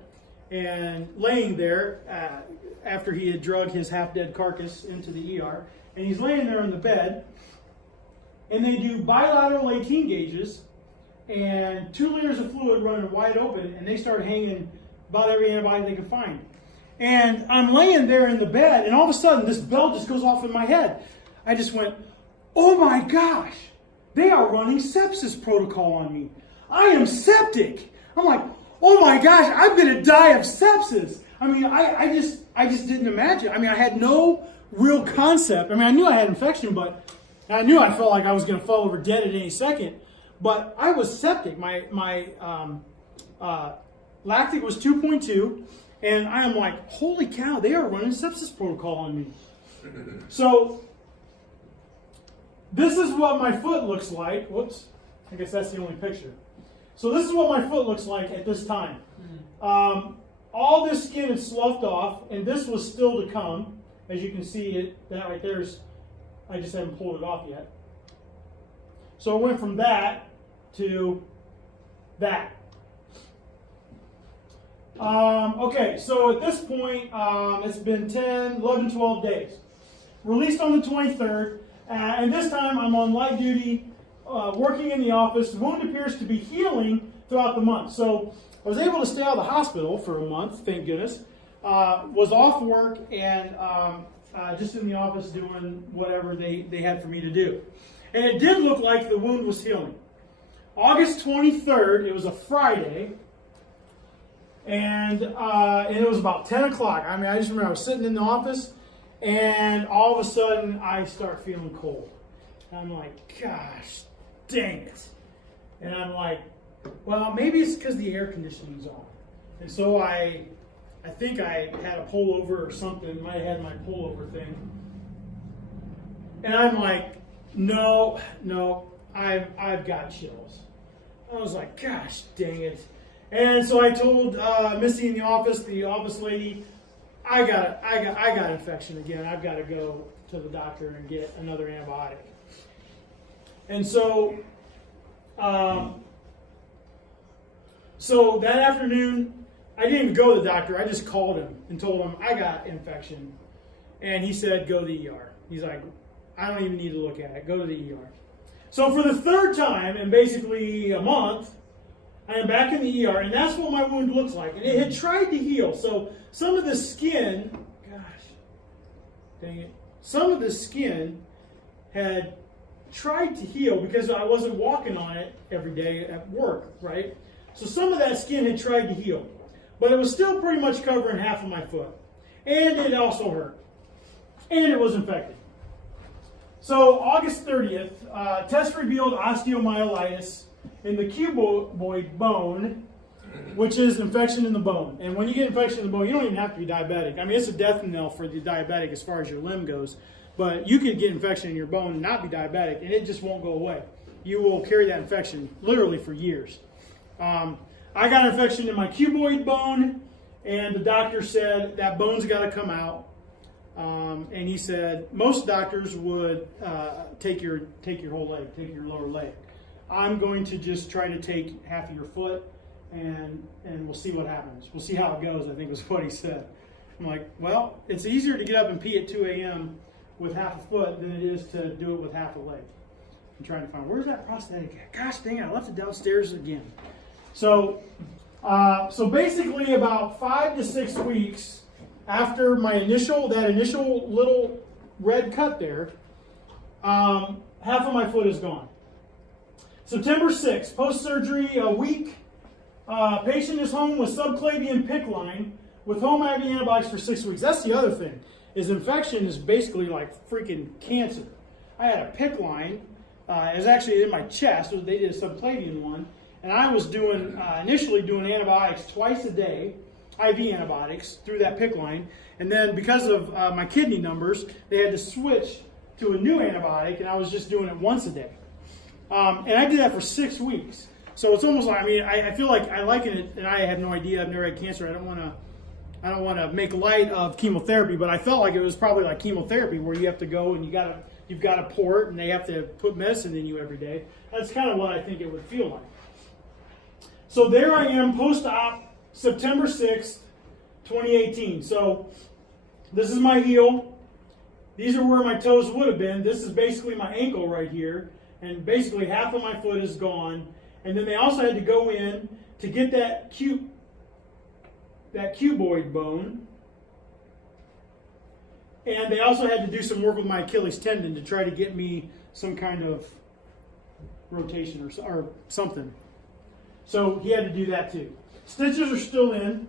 and laying there after he had drugged his half-dead carcass into the ER. And he's laying there in the bed, and they do bilateral 18 gauges and 2 liters of fluid running wide open, and they start hanging about every antibody they can find. And I'm laying there in the bed, and all of a sudden, this bell just goes off in my head. I just went, oh my gosh, they are running sepsis protocol on me. I am septic. I'm like, oh my gosh, I'm going to die of sepsis. I mean, I just didn't imagine. I mean, I had no real concept. I mean, I knew I had infection, but I knew I felt like I was going to fall over dead at any second. But I was septic. My lactic was 2.2, and I am like, holy cow, they are running sepsis protocol on me. So this is what my foot looks like. Whoops, I guess that's the only picture. So this is what my foot looks like at this time. All this skin is sloughed off, and this was still to come. As you can see, that right there is, I just haven't pulled it off yet. So it went from that to that. Okay, so at this point, it's been 11, 12 days. Released on the 23rd, and this time I'm on light duty, working in the office. The wound appears to be healing throughout the month. So I was able to stay out of the hospital for a month, thank goodness. Was off work and just in the office doing whatever they had for me to do. And it did look like the wound was healing. August 23rd, it was a Friday, and it was about 10 o'clock. I mean, I just remember I was sitting in the office, and all of a sudden, I start feeling cold. And I'm like, gosh, dang it. And I'm like, well, maybe it's because the air conditioning's on. And so I think I had a pullover or something. Might have had my pullover thing. And I'm like, no, I've got chills. I was like, gosh, dang it. And so I told Missy in the office lady, I got infection again. I've got to go to the doctor and get another antibiotic. And so, so that afternoon, I didn't even go to the doctor. I just called him and told him I got infection. And he said, go to the ER. He's like, I don't even need to look at it. Go to the ER. So for the third time in basically a month, I am back in the ER, and that's what my wound looks like. And it had tried to heal. So some of the skin, gosh, dang it, some of the skin had tried to heal because I wasn't walking on it every day at work, right? So some of that skin had tried to heal. But it was still pretty much covering half of my foot. And it also hurt. And it was infected. So August 30th, test revealed osteomyelitis in the cuboid bone, which is infection in the bone. And when you get infection in the bone, you don't even have to be diabetic. I mean, it's a death knell for the diabetic as far as your limb goes. But you could get infection in your bone and not be diabetic, and it just won't go away. You will carry that infection literally for years. I got infection in my cuboid bone, and the doctor said that bone's got to come out. And he said most doctors would take your whole leg, take your lower leg. I'm going to just try to take half of your foot, and we'll see what happens. We'll see how it goes, I think was what he said. I'm like, well, it's easier to get up and pee at 2 a.m. with half a foot than it is to do it with half a leg. I'm trying to find, where's that prosthetic at? Gosh dang it, I left it downstairs again. So basically about 5 to 6 weeks after that initial little red cut there, half of my foot is gone. September 6th, post-surgery, a week. Patient is home with subclavian PICC line with home IV antibiotics for 6 weeks. That's the other thing, is infection is basically like freaking cancer. I had a PICC line. It was actually in my chest. They did a subclavian one. And I was doing, initially doing antibiotics twice a day, IV antibiotics through that PICC line. And then because of my kidney numbers, they had to switch to a new antibiotic, and I was just doing it once a day. And I did that for 6 weeks. So it's almost like, I mean, I feel like I liken it, and I have no idea. I've never had cancer. I don't want to make light of chemotherapy, but I felt like it was probably like chemotherapy, where you have to go and you've got a port, and they have to put medicine in you every day. That's kind of what I think it would feel like. So there I am, post-op, September 6th, 2018. So this is my heel. These are where my toes would have been. This is basically my ankle right here. And basically half of my foot is gone. And then they also had to go in to get that cuboid bone. And they also had to do some work with my Achilles tendon to try to get me some kind of rotation or something. So he had to do that too. Stitches are still in.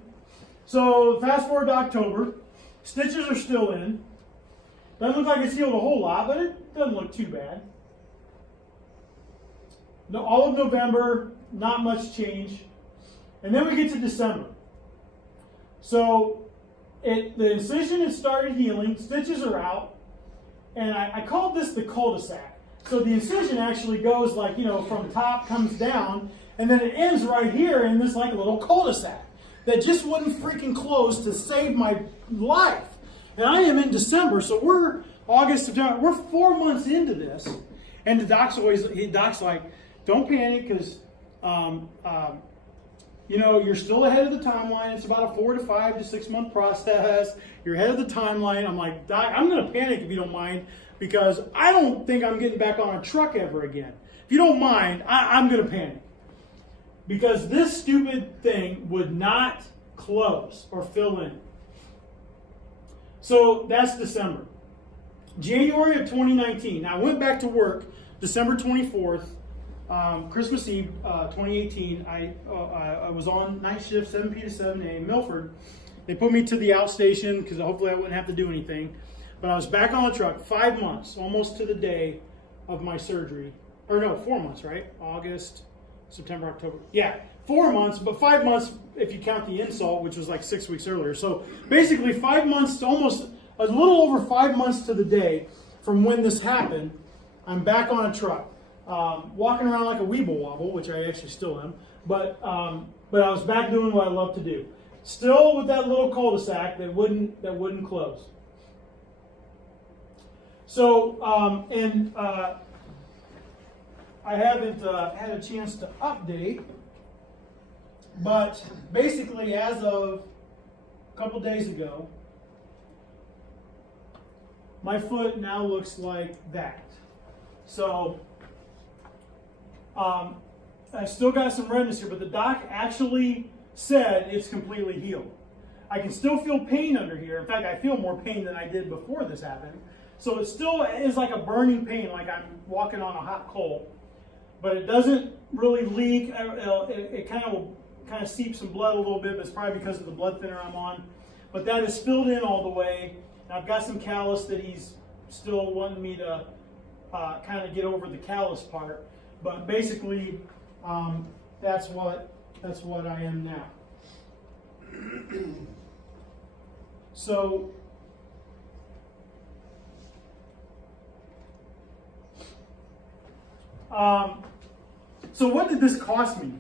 So fast forward to October. Stitches are still in. Doesn't look like it's healed a whole lot, but it doesn't look too bad. No, all of November, not much change. And then we get to December. So the incision has started healing. Stitches are out. And I called this the cul-de-sac. So the incision actually goes like, from top comes down. And then it ends right here in this like little cul-de-sac that just wouldn't freaking close to save my life. And I am in December, so we're August, September, we're 4 months into this. And the doc's like, don't panic, because you're still ahead of the timeline. It's about a 4 to 5 to 6 month process. You're ahead of the timeline. I'm like, Doc, I'm going to panic if you don't mind, because I don't think I'm getting back on a truck ever again. If you don't mind, I'm going to panic. Because this stupid thing would not close or fill in. So that's December. January of 2019. Now I went back to work December 24th, Christmas Eve 2018. I was on night shift, 7p to 7a in Milford. They put me to the outstation because hopefully I wouldn't have to do anything. But I was back on the truck 5 months, almost to the day of my surgery. Or no, 4 months, right? August, September, October. Yeah, 4 months, but 5 months if you count the insult, which was like 6 weeks earlier. So basically 5 months, almost a little over 5 months to the day from when this happened, I'm back on a truck, walking around like a weeble wobble, which I actually still am, but I was back doing what I love to do. Still with that little cul-de-sac that wouldn't close. So, I haven't had a chance to update, but basically as of a couple days ago, my foot now looks like that. So I still got some redness here, but the doc actually said it's completely healed. I can still feel pain under here. In fact, I feel more pain than I did before this happened. So it still is like a burning pain, like I'm walking on a hot coal. But it doesn't really leak. It kind of seeps some blood a little bit, but it's probably because of the blood thinner I'm on. But that is filled in all the way. And I've got some callus that he's still wanting me to kind of get over the callus part. But basically, that's what I am now. So what did this cost me?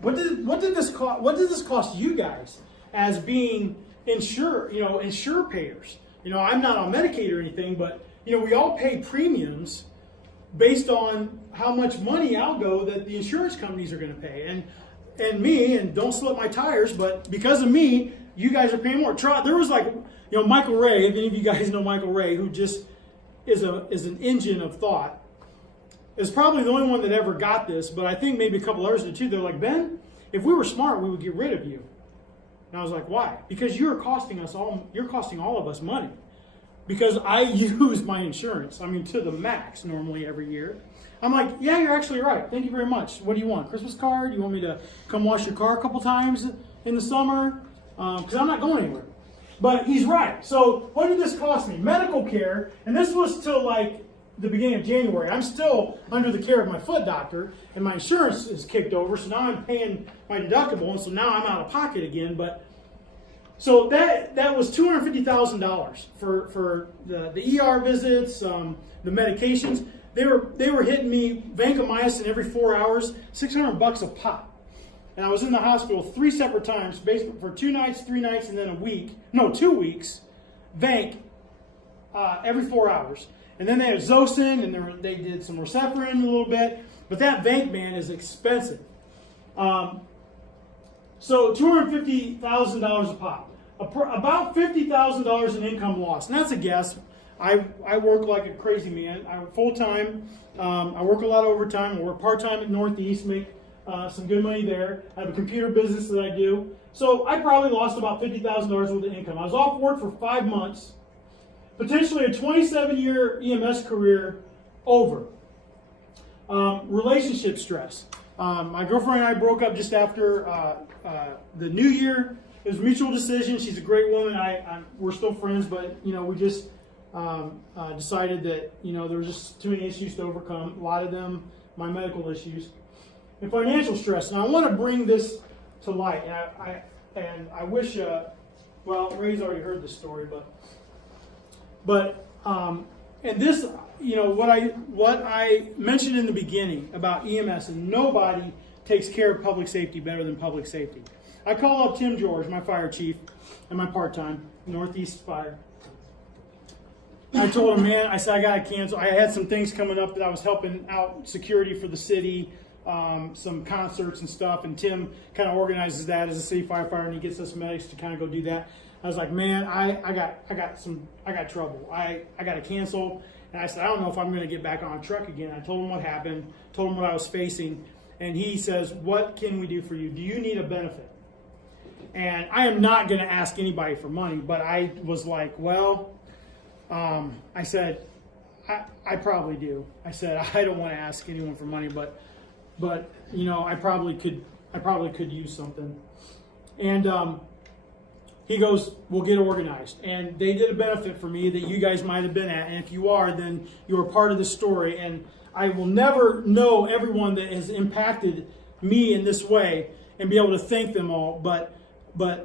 What did this cost you guys as being insure payers? I'm not on Medicaid or anything, but we all pay premiums based on how much money outgo that the insurance companies are going to pay. And me, and don't slip my tires, but because of me, you guys are paying more. There was Michael Ray, if any of you guys know Michael Ray, who just is an engine of thought, is probably the only one that ever got this, but I think maybe a couple others did too. They're like, Ben, if we were smart, we would get rid of you. And I was like, why? Because you're costing all of us money. Because I use my insurance, to the max normally every year. I'm like, yeah, you're actually right. Thank you very much. What do you want? Christmas card? You want me to come wash your car a couple times in the summer? because I'm not going anywhere. But he's right. So what did this cost me? Medical care, and this was till like the beginning of January. I'm still under the care of my foot doctor, and my insurance is kicked over, so now I'm paying my deductible, and so now I'm out of pocket again. But so that was $250,000 for the ER visits, the medications. They were hitting me vancomycin every 4 hours, $600 a pop. And I was in the hospital 3 separate times, basically for 2 nights, 3 nights, and then a week. No, 2 weeks. Vanc every 4 hours. And then they had Zosyn, and they did some Roceprin a little bit. But that Vanc, man, is expensive. So $250,000 a pop. About $50,000 in income loss. And that's a guess. I work like a crazy man. I'm full-time. I work a lot of overtime. I work part-time at Northeast, make some good money there. I have a computer business that I do. So I probably lost about $50,000 worth of income. I was off work for 5 months. Potentially a 27-year EMS career over. Relationship stress. My girlfriend and I broke up just after the New Year. It was a mutual decision. She's a great woman. We're still friends, but we just decided that there was just too many issues to overcome. A lot of them, my medical issues, and financial stress. And I want to bring this to light. And I wish, well, Ray's already heard this story, but and this, what I mentioned in the beginning about EMS, and nobody takes care of public safety better than public safety. I call up Tim George, my fire chief, and my part-time Northeast Fire. I told him, man, I said I got to cancel. I had some things coming up that I was helping out security for the city, some concerts and stuff, and Tim kind of organizes that as a city firefighter, and he gets us medics to kind of go do that. I was like, man, I got trouble. I got to cancel. And I said, I don't know if I'm going to get back on a truck again. I told him what happened, told him what I was facing, and he says, what can we do for you? Do you need a benefit? And I am not going to ask anybody for money, but I was like, well, I said, I probably do. I said, I don't want to ask anyone for money, but I probably could use something. And he goes, we'll get organized. And they did a benefit for me that you guys might have been at. And if you are, then you are part of the story. And I will never know everyone that has impacted me in this way and be able to thank them all. But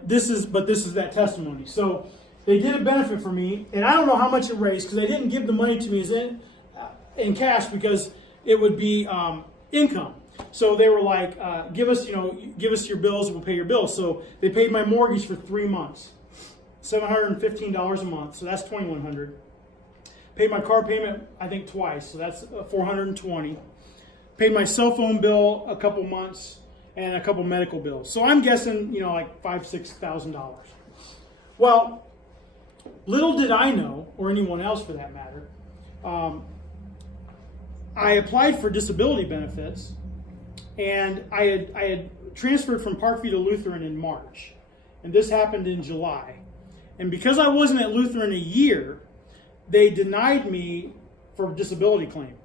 this is that testimony. So they did a benefit for me, and I don't know how much it raised because they didn't give the money to me as in cash because it would be income. So they were like, give us your bills, we'll pay your bills. So they paid my mortgage for 3 months, $715 a month. So that's $2,100. Paid my car payment, I think twice. So that's $420. Paid my cell phone bill a couple months and a couple medical bills. So I'm guessing, like $5,000-$6,000. Well, little did I know, or anyone else for that matter, I applied for disability benefits. And I had transferred from Parkview to Lutheran in March. And this happened in July. And because I wasn't at Lutheran a year, they denied me for a disability claim.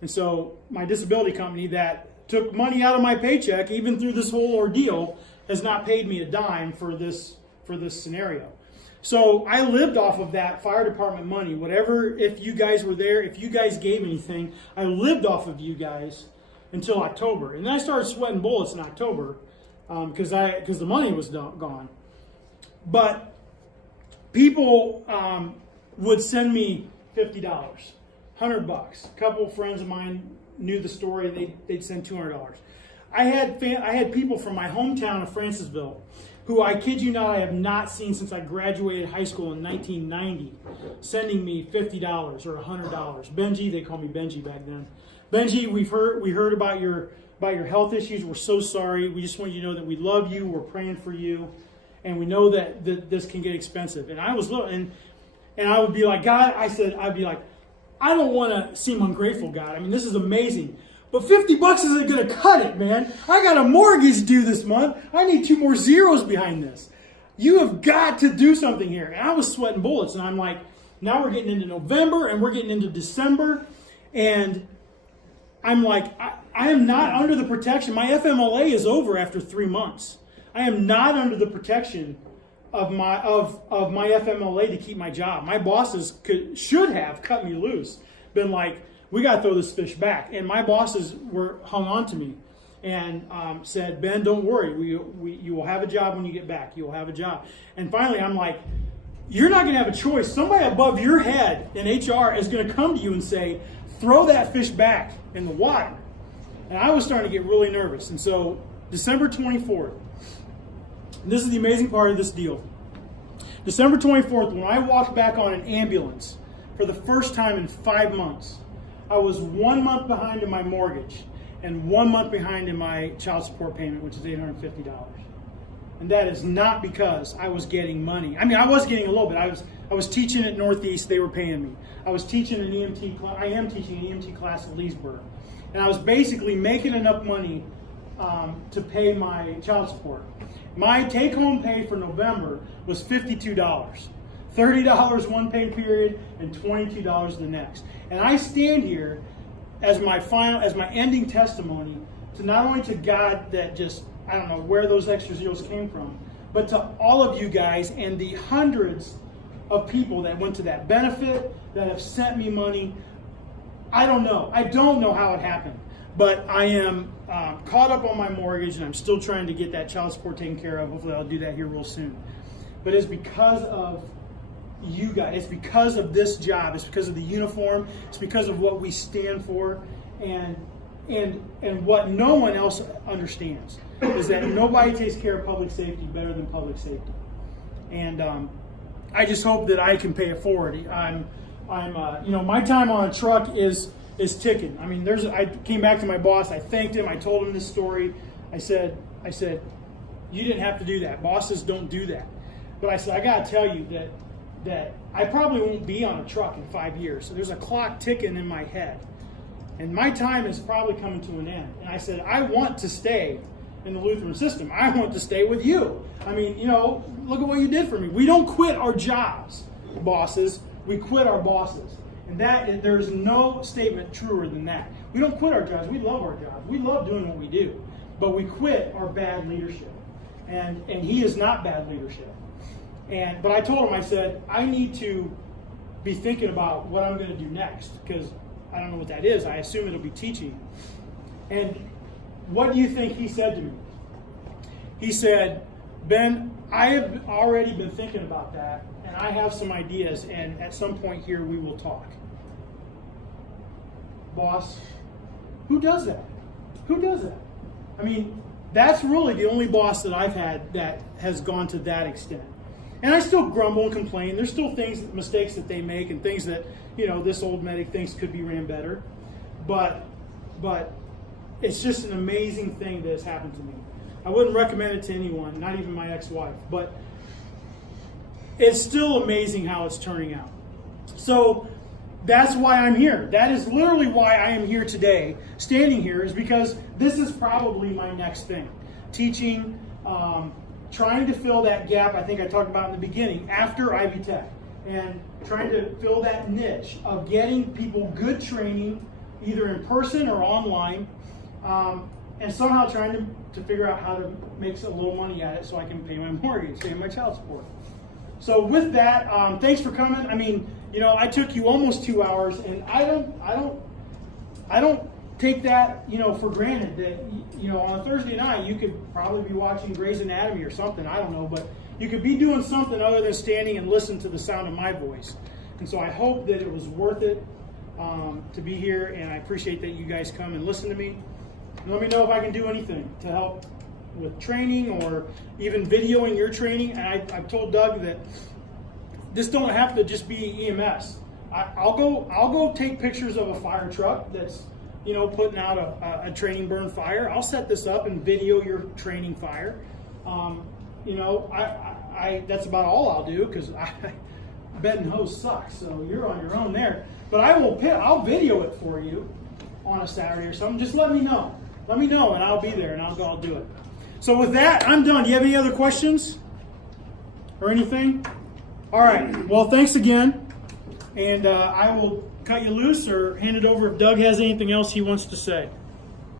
And so my disability company that took money out of my paycheck, even through this whole ordeal, has not paid me a dime for this scenario. So I lived off of that fire department money. Whatever, if you guys were there, if you guys gave anything, I lived off of you guys until October. And then I started sweating bullets in October because the money was gone. But people would send me $50, $100. A couple of friends of mine knew the story. They'd send $200. I had people from my hometown of Francisville who, I kid you not, I have not seen since I graduated high school in 1990, sending me $50 or $100. Benji, they called me Benji back then. Benji, we heard about your health issues. We're so sorry. We just want you to know that we love you. We're praying for you, and we know that this can get expensive. And I was little, and I would be like, God, I'd be like, I don't want to seem ungrateful, God. I mean, this is amazing, but $50 isn't going to cut it, man. I got a mortgage due this month. I need 2 more zeros behind this. You have got to do something here. And I was sweating bullets, and I'm like, now we're getting into November, and we're getting into December, and I'm like, I am not under the protection. My FMLA is over after 3 months. I am not under the protection of my FMLA to keep my job. My bosses should have cut me loose, been like, we got to throw this fish back. And my bosses were hung on to me and said, Ben, don't worry. You will have a job when you get back. You will have a job. And finally, I'm like, you're not going to have a choice. Somebody above your head in HR is going to come to you and say, throw that fish back in the water. And I was starting to get really nervous. And so December 24th, and this is the amazing part of this deal. December 24th, when I walked back on an ambulance for the first time in 5 months, I was 1 month behind in my mortgage and 1 month behind in my child support payment, which is $850. And that is not because I was getting money. I mean, I was getting a little bit. I was teaching at Northeast, they were paying me. I was teaching an EMT class. I am teaching an EMT class at Leesburg. And I was basically making enough money to pay my child support. My take-home pay for November was $52. $30 one pay period and $22 the next. And I stand here as my ending testimony to not only to God that just, I don't know where those extra zeros came from, but to all of you guys and the hundreds of people that went to that benefit, that have sent me money. I don't know how it happened, but I am caught up on my mortgage and I'm still trying to get that child support taken care of. Hopefully I'll do that here real soon. But it's because of you guys. It's because of this job. It's because of the uniform. It's because of what we stand for, and what no one else understands is that nobody takes care of public safety better than public safety. And I just hope that I can pay it forward. My time on a truck is ticking. I mean, I came back to my boss. I thanked him. I told him this story. I said, you didn't have to do that. Bosses don't do that. But I said, I got to tell you that I probably won't be on a truck in 5 years. So there's a clock ticking in my head. And my time is probably coming to an end. And I said, I want to stay in the Lutheran system. I want to stay with you. I mean, look at what you did for me. We don't quit our jobs, bosses. We quit our bosses. And there's no statement truer than that. We don't quit our jobs. We love our jobs. We love doing what we do. But we quit our bad leadership. And he is not bad leadership. But I told him, I said, I need to be thinking about what I'm going to do next, because I don't know what that is. I assume it'll be teaching. And what do you think he said to me? He said, Ben, I have already been thinking about that, and I have some ideas, and at some point here we will talk. Boss, who does that? Who does that? I mean, that's really the only boss that I've had that has gone to that extent. And I still grumble and complain. There's still mistakes that they make, and things that, this old medic thinks could be ran better. But it's just an amazing thing that has happened to me. I wouldn't recommend it to anyone, not even my ex-wife. But it's still amazing how it's turning out. So that's why I'm here. That is literally why I am here today, standing here, is because this is probably my next thing. Teaching, trying to fill that gap I think I talked about in the beginning, after Ivy Tech, and trying to fill that niche of getting people good training, either in person or online, and somehow trying to figure out how to make a little money at it so I can pay my mortgage, pay my child support. So with that, thanks for coming. I mean, I took you almost 2 hours, and I don't take that, for granted that, on a Thursday night you could probably be watching Grey's Anatomy or something. I don't know, but you could be doing something other than standing and listen to the sound of my voice. And so I hope that it was worth it to be here, and I appreciate that you guys come and listen to me. And let me know if I can do anything to help with training or even videoing your training. And I've told Doug that this don't have to just be EMS. I'll go take pictures of a fire truck that's putting out a training burn fire. I'll set this up and video your training fire. That's about all I'll do, because bed and hose sucks, so you're on your own there. But I'll video it for you on a Saturday or something. Just let me know. Let me know, and I'll be there, and I'll do it. So with that, I'm done. Do you have any other questions or anything? All right. Well, thanks again, and I will cut you loose or hand it over if Doug has anything else he wants to say.